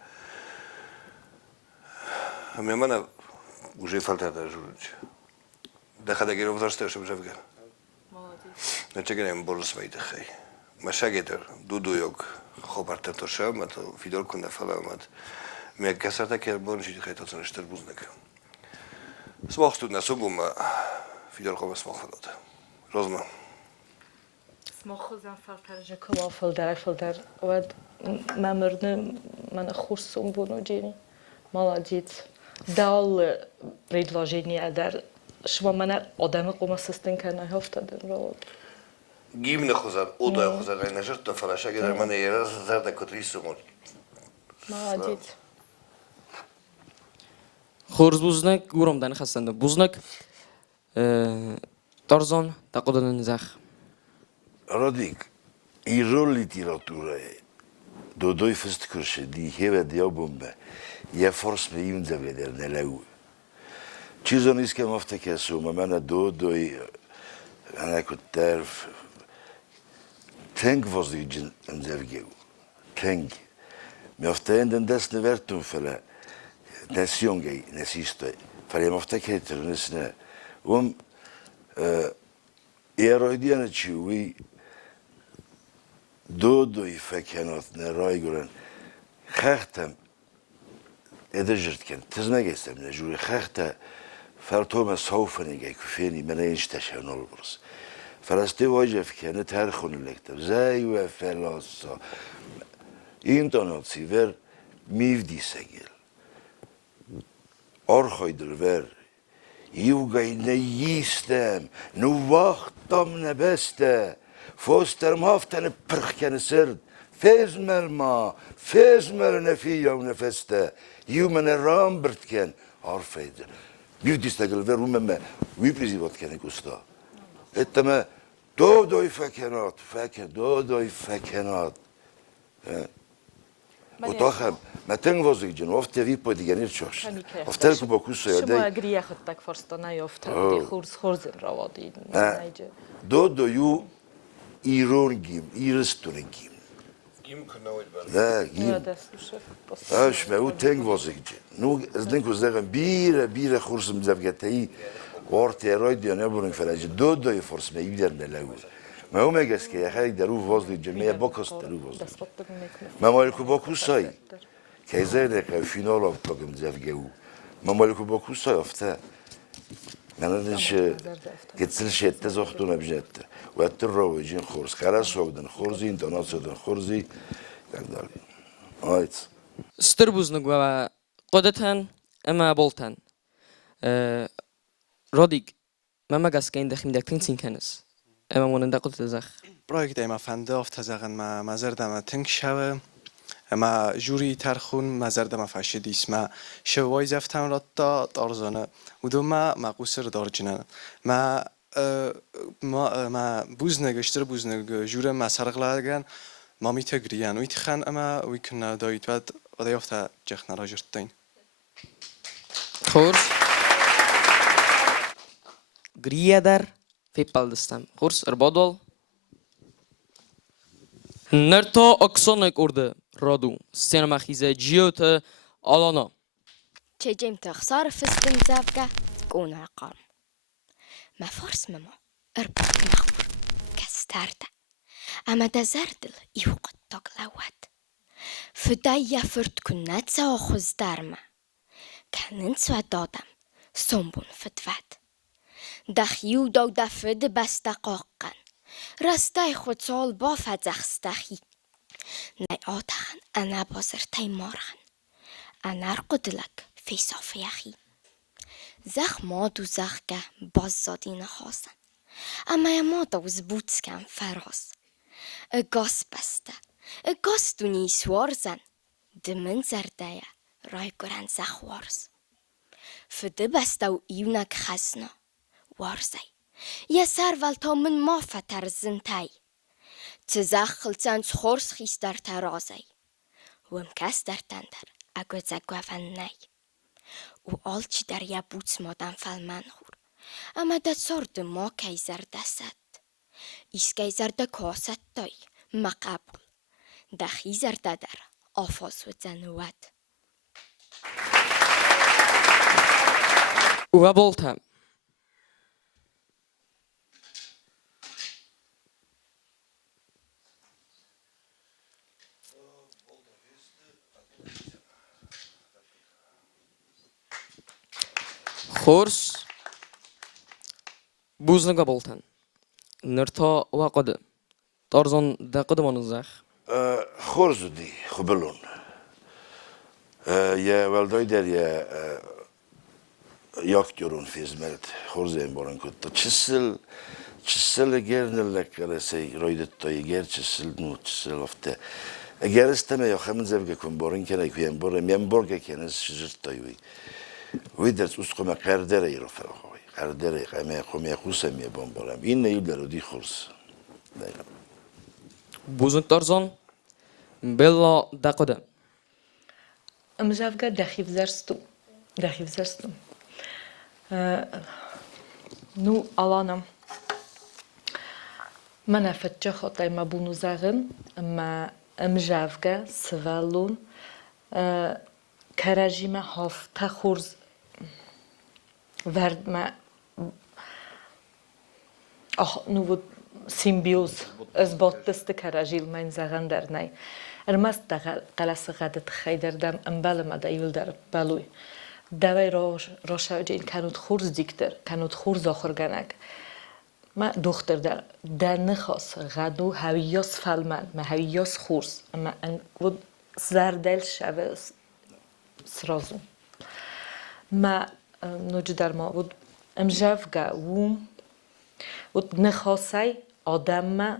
Ami mana уже faltádar zsúrcs. De hát egér obzasztás emzsávgar. Znači igen, borz mejdechej. Ma segéder, dodojog habártatosa, mert a fidorkon ne felelmet. Meg kezdtek el bonzsít helytatlan és terbuznek. Smach tudna szobom, figyel kom smach felad. Rozma. Smach hozzám feltárja kova felder, vagy memörne man chursum bonogini. Молодец. Dal предложение dar шва mana odam qomasıstan kana haftadan rawad. Gimne hozan, oda hozan, ne jırtta falan şeker mana yere zerde kutrisumur. Молодец. خورز بوزنک گورم دانی خستند بوزنک Tarzan تقدن زخ Radik, iro literatura je do doj festkurse di heve di obombe je fors me im da veder ne leu. Čizo niskem ofte kesu, ma mena do doj anako terf tenk vozdigin zevgeu. Tenk. Me ofte enden desne vertum fele nesjongei nesisto. Farem ofte keter nesne eroidiyana çivi dodo ifekenot ne rayguran xertem edejirtken tizme geçsem ne juri xerte fertome saufeni ge küfeni mene inşteşen oluruz. Feraste vajef kene terxun lekter zay ve felasa intonatsi ver mivdi segel orhoydur ver Jugaj ne jistem, nu wachtam ne beste, foster maftene prchkene sird, fezmer ne fija ne feste, jumene rambertken, arfeider. Bivdistegel ver umeme, viprizivat kene gusta. Etteme, dodoj fekenat. Otachem, ma ten vozigjen, ofte vi podigenir çoş. Ofte ku bokusa ya Şuma griye xittak farstana yofta, di xurz rawadi. Dodoyu irongim, iristuningim. Gim kunoid ben. Da, gim. Aş me u ten vozigjen. Nu zdinku zeggen bire xursum zavgetei, orte eroidion eburing felaj. Dodoyu fors me ibderne legu. ما هو مجلس كي خارج دروف وزن الجمعية بوكس دروف وزن ما مالكو بوكوساي كيزاي لك فينال أو تقم زاف جو ما مالكو بوكوساي أفتا ما ندش كتسل شيء تزوجتونا بجد واتروا ويجين خورس خلاص وقدن خورزي انت ناصدن خورزي كذا آيت ستر بوزنک و قدرتن اما بولتن رادیک ما مگس که این دخیم دکتین سین کنس اما موننده قلت زخ Projekt ema fende of tazagen ma mazerdama tink shawe ma juri tarkhun mazerdama fashidis ma shawai zaftan ratta tarzana uduma ma qusr darjina ma buzne gashtir buzne jure ma sarglagan ma mitagriyan uitkhan ama wikna dayt bad odayofta jakhna rajirtain خورس گریه Fipaldistan. Kurs erbadol. Nerta aksanek orada radu. Sinema khize jiyota alana. تجيم تخسر في استنزافك تكون عقام ما فرس ماما اربط مخور كستارتا اما دزردل يوقت تقلوات فدايا فرد كنات سوا خوز دارما كانن سوا دادم سنبون فتوات دخيو دو دفد بستقاقن رستاي خود سال با فزخستخي Nei átagan anabosir taimorgan. Anarqudlak fisofiachi. Zach modu zachga bozzadina khasan. Amma ja moda uzbutskan faros. Gosbasta. Gostuni swarsan. De munzardaya raikuran zachwars. Fde bastau iunak khasna. Warsay. Ja sarval ta min mafatar zintay. Tzakhil zan schors chistar tarazay. Wem kastar tandar. Agwezagwavan و آلچی در یا بوت مادم فلمن خور. اما دا سرد ما کیزر دست. ایس کیزر دا کاست دای مقبول. دا خیزر دا در آفاز و زنوات. و بولتم خورس بوزنگا بولتن نرتا وقد تارزان دقد منزخ خورزو دی خبلون یا والدای در یا یک جورون فیزمت خورز این بارن کد چسل گرنلک رسی رایدت تای گر چسل نو چسل افته اگر استمه یا خمن زبگ کن بارن کنه که این بارن میم بارگه کنه شجرت تایوی ویدرس usquma qardaray rafaqoy qardaray qamay qumay qusamiya bombaram inna yudaro di khurs بوزن تارزان بلا دقد مجافگا دخیف زرستم نو alانم من فتجه خطای ما بونو زغن ما مجافگا سوالون کراجیما هفته خورز ورد ما نو بود سیمبیوز از باتست کراجیل من زغن در نای ارمست قلس غدت خیدر دم امبال ما دایول در بالوی دوای روشا جین کنود خورز دیکتر کنود خورز آخرگنگ ما دختر در نخواست غدو هویاس فلمن ما هویاس خورز اما بود زردل شوه سرازو ما نوجد در ما بود امجافگا بود نخواستای آدم ما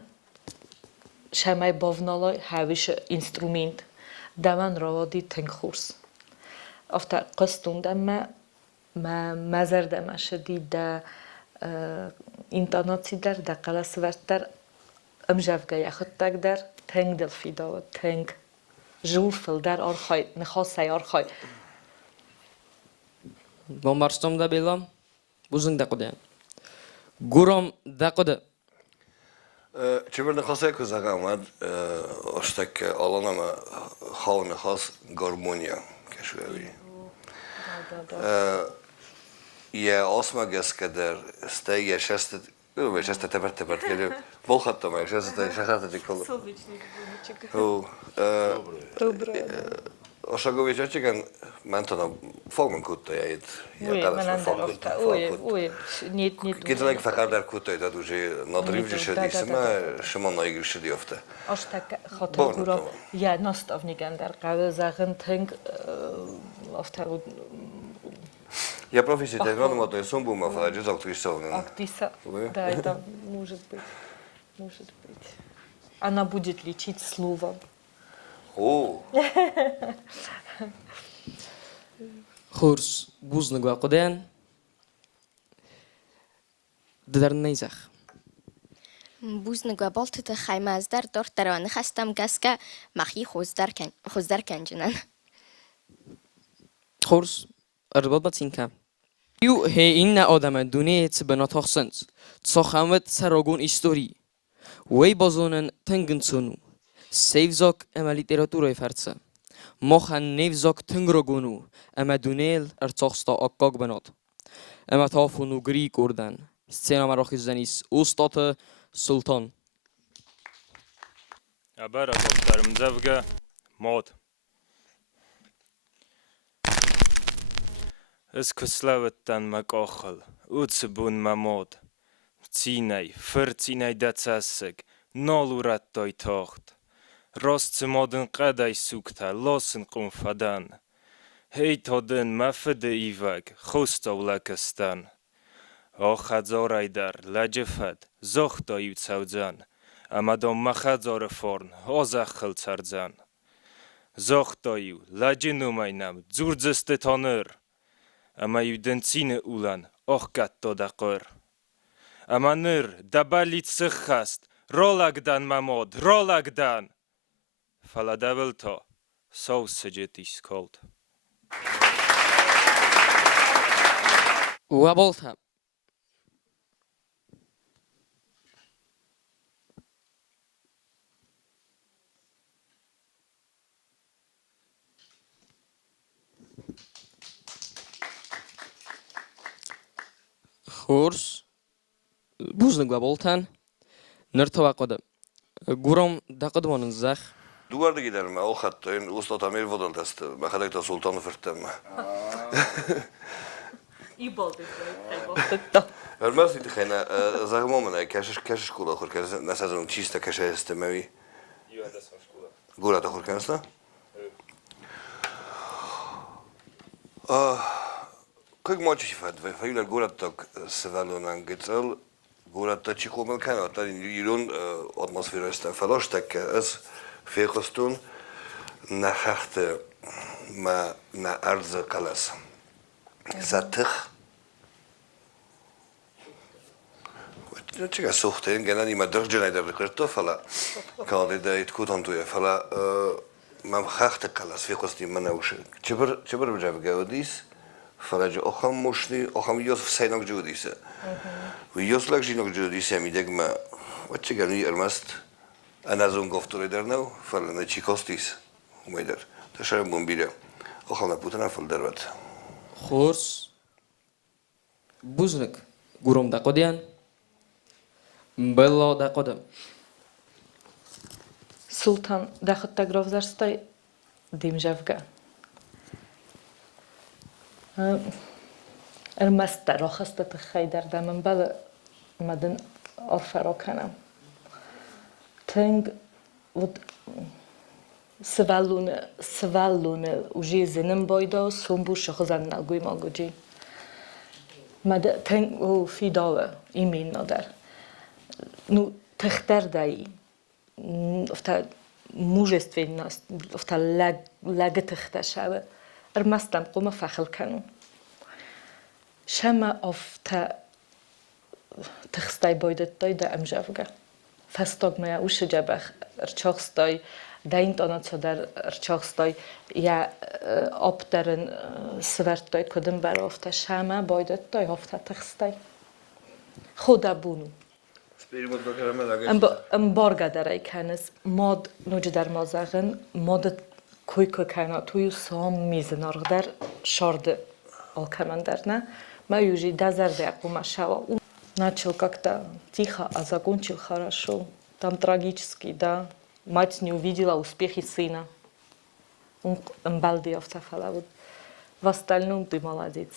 شمای باونالای هاویش اینسترومنت دمان روادی تنگ خورس افتر قصدون دم ما مزر دم شدید دا اینترنتی در قلس ورد در امجافگا یخد تگ در تنگ دل فیدا و تنگ جورفل در آرخای نخواستای آرخای بامبارستم دا بلا بوزن دقد گورم دقد چه نخواسته که زغمت اشتک آلانم خانه خاص گارمونیا کشوری یا آسما گس کدر استای شست شست تبرت کلی بولخت ما شست دیکول هو Oszagowie ciocikan mentana fogman kuttajaid. Kiedy nek fakardar kuttaj da duży nadrywczy się disma, szymona igry się diofte. Aż tak hotel góra ja nastawnik der kawy zachen tank after Ja profesję ten rono ma to jest sumbu ma że za któryś są. Актиса. Да, это может быть. Она будет лечить словом. О. خورس بوزنگا قدن در نیزخ بوزنگا بالت خیمه از در دارن خستم گسکه مخی خوزدر کنجنن خورس ارباط باتین کم یو هی این آدم دونیت به نتاخسنز تساخمت سراغون ایستوری وی بازونن تنگن سونو سیفزاک اما لیتراتورای فرسه مخن نیفزاک تنگراگونو اما دونیل ارتاخستا اکاگ بناد اما تافونو گریک اردن سینا مراخی زنیس اوستات سلطان ابر دکترم زوگه ماد از کسلوتن مکاخل اوتسبون مماد цінай, ферцінай дацасик, нолу раттой тохт. Rostse modern qadai sukta, losen qumfadan. Heit hodden mafede ivag, khostovlakastan. Ochadzoraidar, lajefad, zochto ivtsaudzan. Amadom machadzore forn, ozachel tsardzan. Zochto iv, lajenumainam, dzurdzeste tonur. Ama ivdencine ulan, ochgatto daqor. Amanur, dabalit sikhast, rolagdan mamod, rolagdan. Faladavelto, so sejetis cold. وبولتها خورس بوزنق وبولتان نرتوا قدم قرام دقدمان الزخ Duvarda giderim. O hattayın. Usta tamir vodal testi. Bakadek da sultanı fırttım. İyi oldu. Ölmez idi xeyna. Zagmo mene keşiş kula xur kez. Nasazın çista keşe istemevi. Gura da xur kensta. Kijk maatje vet. We feiler gura tak sevalunan gitsel. Gura ta chikomel kana. Ta yilun atmosfera isten felosh tak ez fekostun. Nachachte ma na arze kalas. Zatich. Czeka suhteen, genani ma drżdżena i dobry kartofala. Kandyda i tkutantuję, fala mam chachte kalas, wiekosti maneuszy. Ciebr brzeg geodis, fala że ocham muszli, ocham jos w sejnok judise. Jos lak jinok judise mi degma, wacce gani ermast, anazun goftury dernał, fala na cikostis, umejder. To szarem bombilia. Ocham na putana fal derwat. خورس بوزنق قرام دقديان بلا دقدم Sultan дахыттаг ровзарстай димжавга. Ermasta roxasta txaydar damın balı madın orfaro kanam. Teng vod svallune uži zinem bojdo sumbu šochzan nalguj moguji. Mad teng u fidove imin nodar. Nu tchter dai. Ofta mужественность, ofta лагтхта шаве. Ermastam qoma fakhel kanu. Shama ofta txstay boydet toyda amjavga. Fastog moja uszy jabach rchochstoy daint ona co dar rchochstoy ja opteren svertoy kodem bar ofta shama boydet toy ofta txstay. Khuda bunu. Borga darai kanes mod nujdar mozagen mod kuyko kana tuyu som mizen orgdar shorды алкамандарна ма южи дазарде акума шава. Начал как-то тихо, а закончил хорошо. Там трагически, да. Мать не увидела успехи сына. Он балдиев тафала. В остальном ты молодец.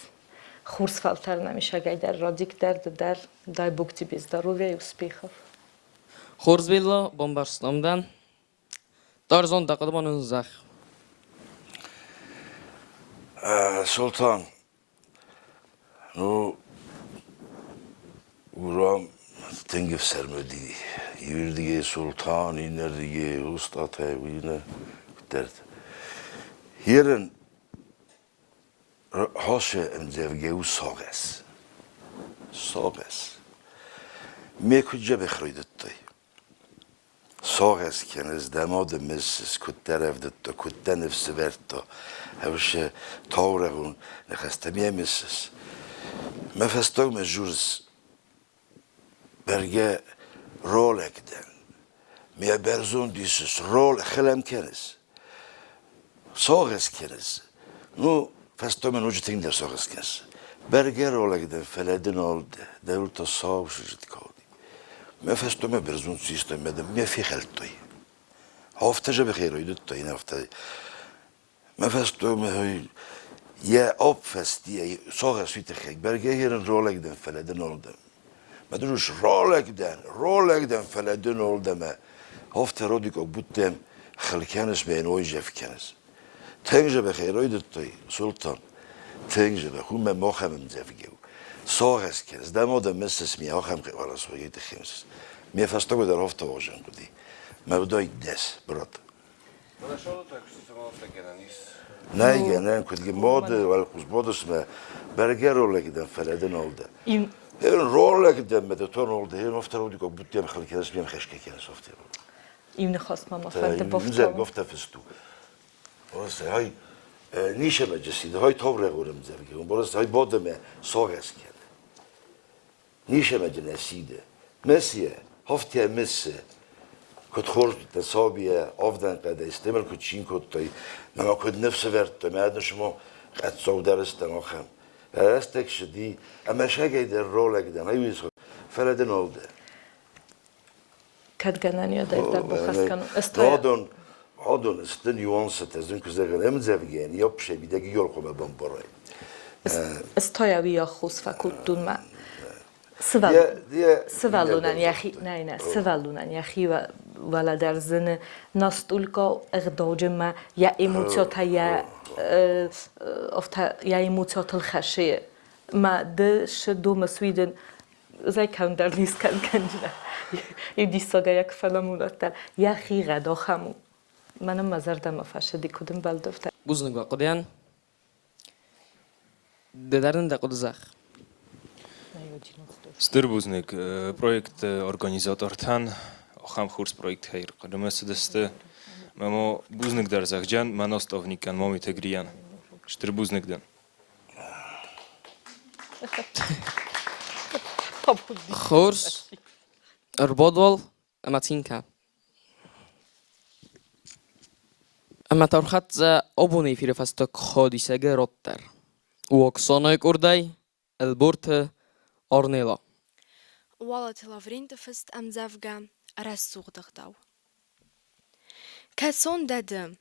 Хурс фалтарнами шагайдар, родикдар, дар. Дай Бог тебе здоровья и успехов. خورس بلا بومبارستامدان تارزون دقدمان الزخ Sultan, nu uram tengif sermedi. Yürdige sultan, inerdige ustate, yine dert. Hierin hoşe emzevgeu soğes. Soğes. Mekudje bekhridetti. Soğes keniz demadı messes kutter evdetto, kutten efseverto. Hevşe tavregun nexestemiye messes. Mefestog mecurs berge rol ekden. Mie berzun disus rol xelem keniz. Soğes keniz. Nu festomen ucu tingler soğes keniz. Berge rol ekden feledin oldu. Devulto sağuşucuk kaldı. Mefestome berzun sistemeden me fi xeltoy. Haftaja bexiro iduttoy nafta. Mefestome ya opfest diye soğes vitexek. Berge yerin rol ekden feledin oldu. Madruş rol ekden feledin oldu me. Hafta rodik o buttem خلكانس بين وجف كنس تنجب بخير ويدتي سلطان تنجب بخو ما مخم مزفجو صاغس كنس ده مودا مسس مي أخم ولا سويت خمس مي فاستو ده رفت وجن كدي ما بداي دس برات ولا شو تاكسي ما افتكر انيس نايجا نان كنت جمود ولا كوز بودس ما برجرو لك ده فلادن oldu. هن رول لك ده مدتون oldu. هن افترض يكون بدي بخلي كنس بيم خشكة كنس افترض. این خواست ما فند نزل بفتم گفته فستو. باز های نیشه مجلسی های تابر قرم زرگی. باز های بادم ساغس کرد. نیشه مجلسی ده. مسیه هفته مسه. کد خورد تصابیه آفدن قده استعمال کد چین کد تای. من کد نفس ورد تا میاد شما قد سودار استناخم. راستک شدی اما شگی در رول کدن های ویس فردن oldu. کدگنانی در بخست کنم استاد Adon işte nüansı tezin kuzeygen hem zevgen yap şey bir de yol kome ben baray. استایا ویا خوس فکودون ما سوالونن یخی نه سوالونن یخی ولا در زن ناستولکا اقداج ما یا ایموتیات یا افتا یا ایموتیات الخشیه ما ده شدو مسویدن زي كان در نیست کنجنه یه ساگه یک فلمونات در یخی غدا خمو منم مزردم افشدی کدوم بلدفته بوزنگو قدیان ددارن دا قدزاخ Ստերբուզնիկ պրոյեկտ օրգանիզատորთან ախամ խուրս պրոյեկտ հայր qadıması deste memo buznik darzakjan manostovnikan momi tegriyan Ստերբուզնիկdan خورس اربادوال اما تینکا اما ترخط زا ابونی فیر فستک خادیسه روتر و اکسانای کردای البورت آرنیلا والت لافرين تفست أم زفجا رسوق دغداو كسون ددم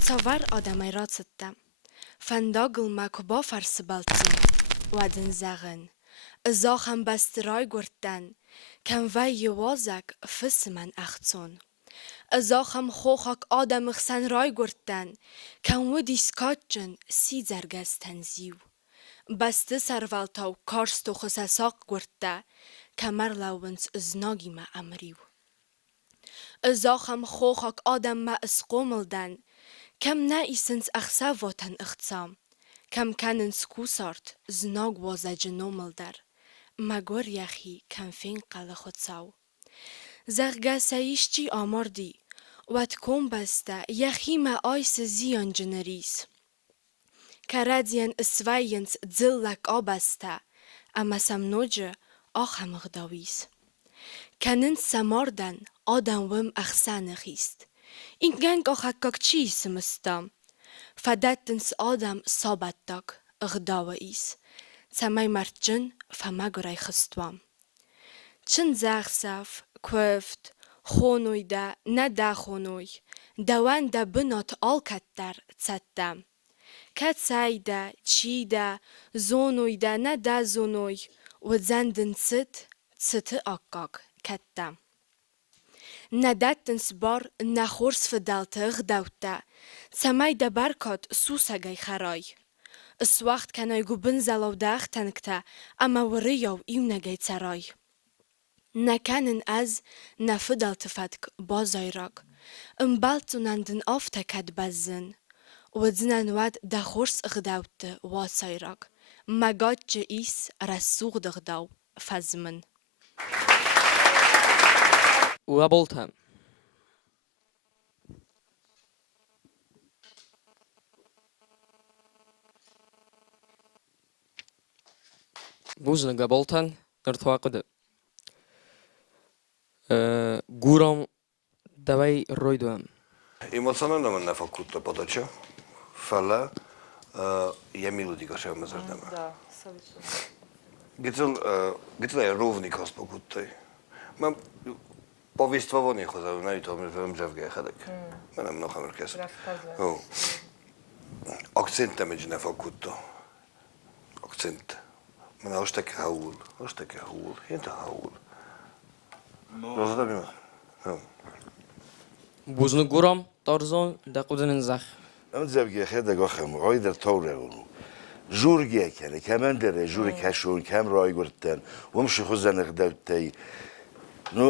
تصور آدمي راتستا فنداغل ما كبا فرس بلتن ودن زغن ازاخم بستراي گرتن كم وي يوازك فسمن اختون ازاخم خوخك آدم خسن راي گرتن كم ودي سكاتجن سي زرگستن زيو بسته سرولتاو کارستو خساساق گرته کمر لونس ازناگی ما امریو ازاخم خوخک آدم ما اسقوملدن کم نا ایسنس اخسا واتن اختصام کم کننس کوسارت زناگ وازا جنوملدر مگور یخی کم فین قل خودساو زغگا سایشچی آماردی وات کم بسته یخی ما آیس زیان جنریس كراديان اسواينس تزلك آبستا اما سمنوجه آخم غداويس كنن سماردن آدم وم اخسان خيست این گنگ آخکاک چی سمستا فدتنس آدم صابتاك غداويس سمي مرجن فما گرای خستوام چن زغسف کوفت خونوی دا ندا خونوی دوان دا بنات آل کتر تستا كاتسايدا تشيدا زونويدا ندا زونوي وزندن ست أقاق كتا نداتن سبار نخورس فدالت غداوتا سمايدا باركات سوسا جاي خراي السواخت كانوا يقوبن زلو داخ تنكتا أما وريو إيونا جاي تسراي نكانن أز نفدالت فاتك بازايراك امبالتو نندن أفتا كاد بزن ودزنان واد دا خورس غداوت واسايراك مگاد جئيس رسوغ دغداو فزمن وابولتهم بوزن قبولتن ارتواقد گورام دوای روی دوام Emocjonalna من نفکوت پاداچه فعلا یه میلودی کاشه مزردم. گیتل rovný kast pokutej. من повествование خدا نمیتونم بفهم جوگه خدک. منم نخواهم کس. Akcent میج نفکوت. Akcent. من هاشتک هول. هنت هول. روزا بیم. Buznu guram tarzon daqudun zah. ام زبگی خیلی دگاه خم رای در طوره اونو جورگی کنه کمان داره جوری کشون کم رای گرتن ومش خوزن اقدرتای نو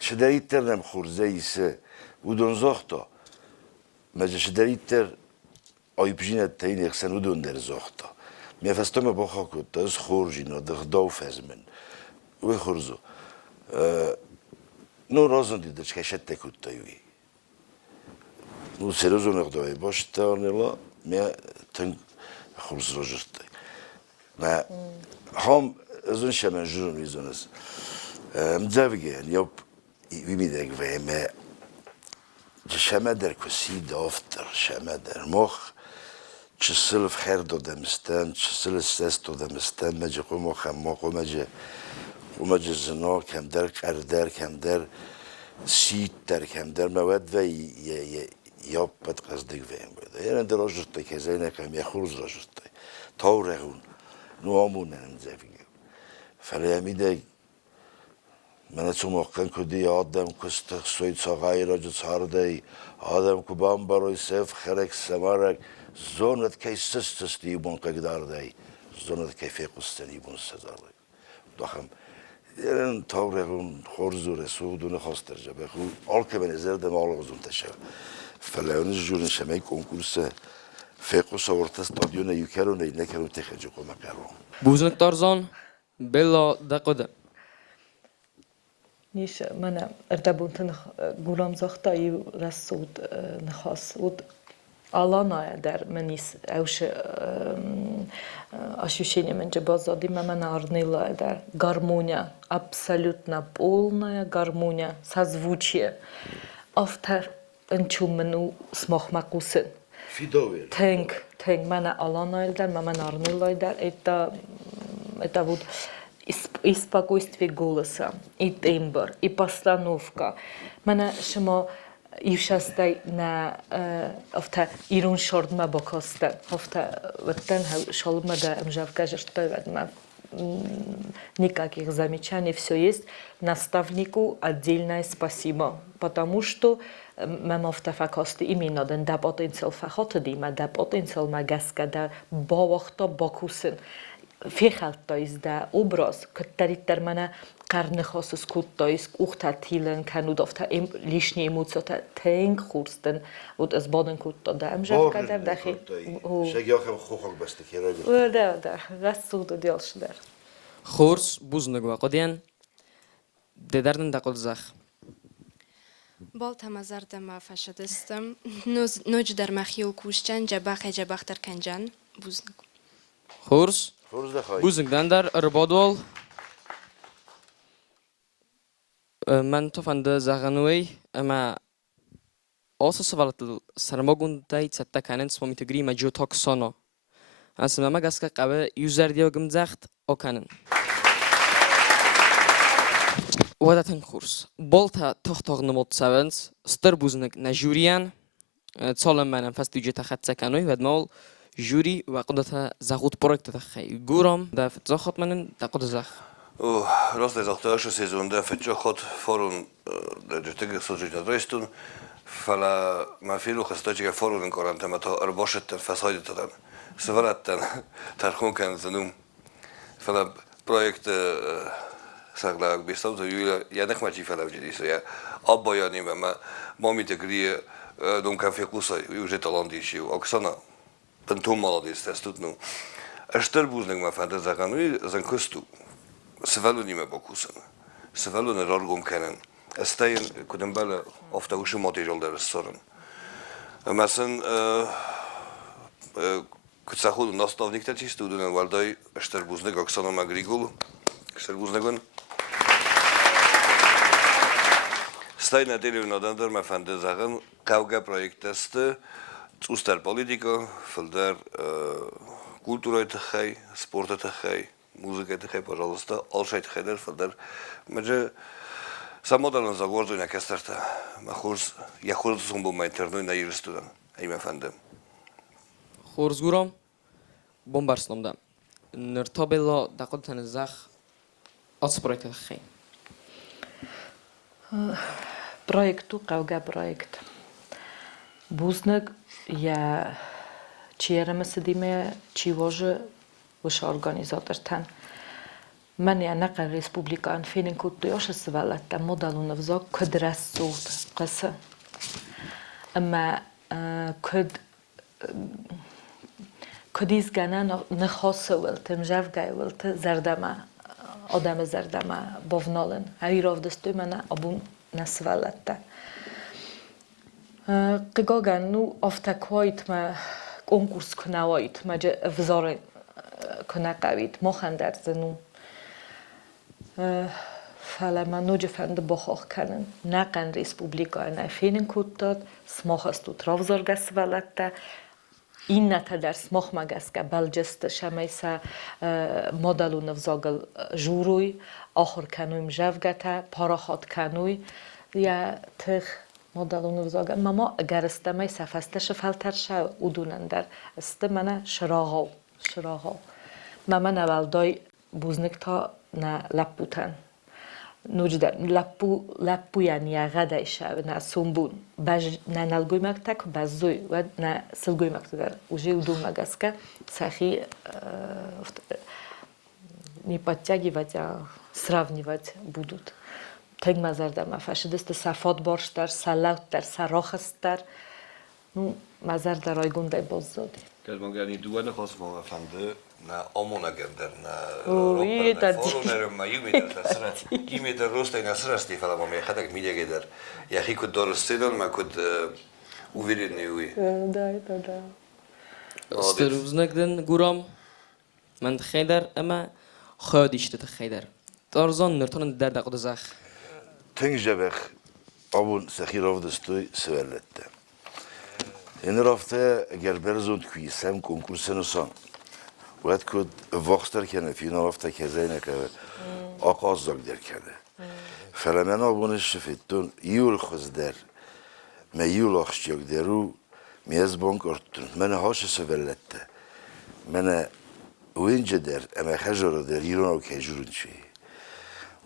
شدایتر نم خورزه ایسه ودون زختا مجه شدایتر آیبجینت تاین اکسن ودون در زختا میفستم با خاکت از خورجینا دغداو فزمن و خورزو نو رازن دیدش که شد تکوت تایوی نو سرزون اقدای باش تانلا می تن خورز راجرت ما هم ازون شمن جرون ویزونس مزاوجين يوب ويميدك فيما شمادر كسي دافتر شمادر مخ تشسل في خير دو دمستان تشسل الساس دو دمستان ماجي قومو خمو وماجي زنا كم در كردر كم در سيت در كم در مواد في يوب بد قصدك فيهم يعني در راجرتي كزينا كم يخرج راجرتي تورهون نوامون نمزاوجين فلا يميدك من تو موقعن کدی آدم کست سویت ساقای را جت هردی آدم کبام برای سف خرک سمارک زونت کی سست دیبون قدر دی زونت کی فیقست دیبون سزاری داخم یرن تاورون خورزور سودون خواست جبه خو آل که من زرد مال غزون تشه فلان جورن شمی کنکورس فیقوس آورت استادیون یکرون نکرون تخجی قوم کرون Buznu tarzon bella daqud. نیش من اردبونتن گولام زخته رسود نخواست ود آلانا در منیس اوش ощущение من جبازادی من арнила در гармония абсолютно полная гармония созвучие автор انچومنو смахмакусен فیدوی تنگ من آلانا در من арнила در это вот и спокойствие голоса, и тембр, и постановка. Мене шимо ившастай на офта ирун шордма бокостан. Офта ваттан шолма да мжавка жаштай вадма. Никаких замечаний, все есть. Наставнику отдельное спасибо, потому что мама автофакости именно да потенциал фахота дима, да потенциал магаска, да бавахта бакусен. فیخالتا است در obraz کتری در من قرن خاص سکوت است اوخت تیلن کنود افت لیشنی ایموسیات تنگ خورستن ود از بادن کوت داده امجا کدر داخل شگی آخر خوخ بسته که راجع وده رسود دیالش در Khurs buznu waqdian dedardan daqud zah. بالتم از ما فشدستم نوج در مخیل کوشتن جباخ در کنجان بوزنگ Khurs فرض دخوای buzngdan dar irbadwal. من تفند زغنوي اما اساس ولت سرماگون دای ست کنن سومی تگری مجو تاکسانا اسم ما گسک قبه یوزر دیاگم زخت اوکنن ودتن خورس بالتا تختاغ نمود سونس ستر بوزنگ نجوریان سالم منم فست دیجی تخت سکنوی ودمال جوری و قدرت زغوت پروژه تخی گورم دفت زخات منن تقد زخ راست از اختیارش سیزون دفت جا خود فورون در تگ سوزی دادرستون فلا ما فيلو خستاجي فورون كورانت ما تا ارباشت فساد تدن سوالتن ترخون كان زنوم فلا بروجكت ساغلاق بيستو يا نخما جي فلا جديس يا ابا يعني ما ميتغري دون كان في قوسا يوجد تالاندي شي اوكسانا بنتوم مالديس تستوتنو اشتر بوزنگ ما فانت زغانوي زنكستو سوالوني ما بوكوسن سوالون رارگوم كانن استاين كدن بالا افتا وشو ماتيريال در سورن مثلا كتساخود наставник тачи студент валдай Штербузнег Оксана Магригул Штербузнегон Стайн аделев надандер ма фанде заган кавга проектасты устар политика филдер культура тхай спорт тхай музыка тхай пожалуйста алшайт хайдер филдер маже Самодално загордуя кестерта. Я хурс сумбу майтерну на юристудан. Айма фандем. Khurs guram bombarsnomda nirtabella daqud tan zach atsprojekt txi projektu qavga projekt. Buznik je çiğereme sidime çivoje وش organizator ten. من يعني نقل ريسبوبليكان فين كنت يوش السبالة موديل ونفزا كد رسوت قصة أما كديز جانا نخاص ولت مجاف جاي ولت زردما آدم زردما بافنالن هاي راف دستوی من أبو نسبالة قیگان نو افتکویت ما کنکورس کنوایت ما جه افزار کنقویت مخندر زنو فعلا من نوجه فند بخواه کنن نقن ریسپوبلیکا نفینن کود داد سماخ استو ترافزار گس ولده این نتا در سماخ مگس که بلجست شمیسا مدلو نفزاگل جوروی آخر کنوی مجاو گتا پاراخات کنوی یا تخ مدلو نفزاگل ماما اگر استمای سفستش فلتر شو ودونن در استمانه شراغاو ماما نوال دای بوزنک تا نه لپوتن نوجد لپو یعنی غدایشه و نه سومبون باج نه نلگوی مکتک بازوی و نه سلگوی مکتگر وجه ودو مگسکه سخی نیپاتیگی сравнивать будут. Тег мазардам афашидест сафот борштар, салаутар, сарохастар. Ну мазардар айгундай боззоди. Kell magani duane khosma fande na amona gender na Oye Foroner ma yumidar tasrat. Yumidar rosta in asrasti fala ma khadak midegeder. Ya khikud dorstedon ma kud uviridni uy. Da. استروزنگدن گورام من خیدر اما خودیشت خیدر تارزان نرتون در دقیق زخ تنجبخ abun سخیراف دستوی سوالته. این رفته اگر برزوند کیسم کنکورسن سان وقت کد وقتر کنه فینال رفته که زینه که آغاز داغ در کنه. فلمن abunش شفتون یول خزدر ما یول آخشیاق درو میز بانک ارتون من هاش سوالته من وینجا در اما خجر در ایران و کجورن چی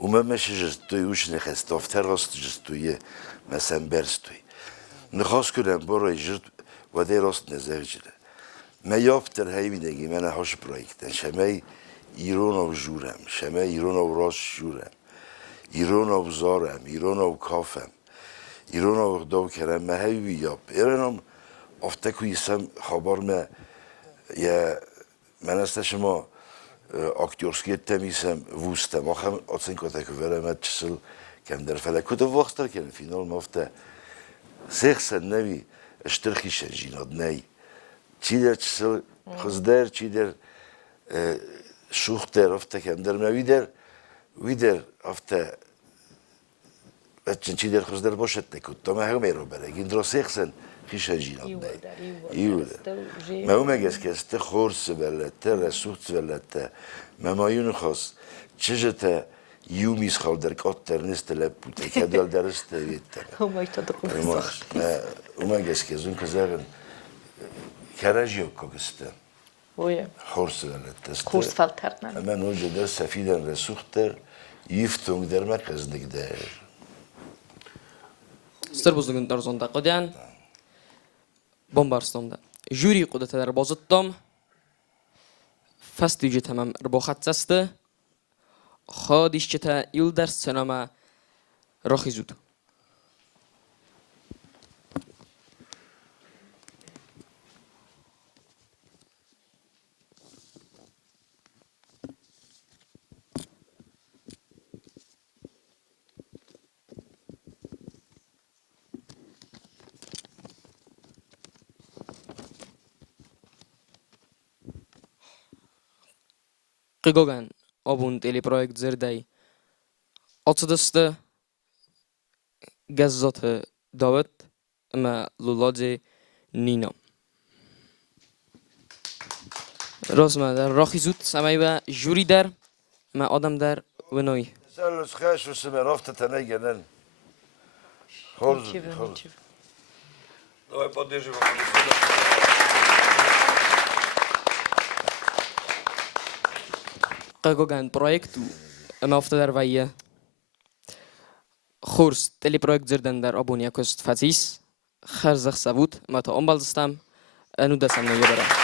و من مشه جستوی وش نخست افتر راست جستویه مثلا برستوی نخواست کنم برای جرد و دی راست نزاق جده ما یافتر هایی میدگی من هاش پرایکتن شمای ایران و جورم شمای ایران و راست جورم ایران و زارم ایران و کافم ایران و داو کرم ما هایی بیاب ایرانم افته کویسم خبر ما یا من است شما اکتورسکی تمیسم وستم آخر آتن کتا که ورم چسل کم در فلک کتا وقتر کنه فینال مافته سخت نمی اشترخیش جیناد نی چی در چسل خزدر چی در شوخ در افته کم در ما ویدر افته بچن چی در خزدر باشد نکود تا ما همه رو بره این درست سخت خیش جیناد نی ایوده ما اومه که است خورس ولته رسوخت ولته ما مایون خواست چجته یومیز خال در کاتر نیست لپوته که دل درست ویته اومه که زون که زن کراجیو کاغسته خورس ولته کورس فلتر نه من اوجه در سفیدن رسوختر یفتونگ در مکزنگ در استربوزنگن تارزان دقیقاً بومبارستاندا جوری قدرت در بازدم فستیجی تمام رباخت سسته خادیش چتا ایل در سینما راخی زود قیگان آبون تیلی پروژه زردای آتدسته گزات داوت اما لولادی نینا راست ما در راخی زود سمایی و جوری در ما آدم در ونوی سالس خاش و سمرافت تنگنن خورز Давай поддержим. قیگان پروژه اما افت در ویه خورس تليبروجكت زردن در أبونيا كست فاتيس خرزخ سابوت ما تأمبالستم أنو دسم نيبرا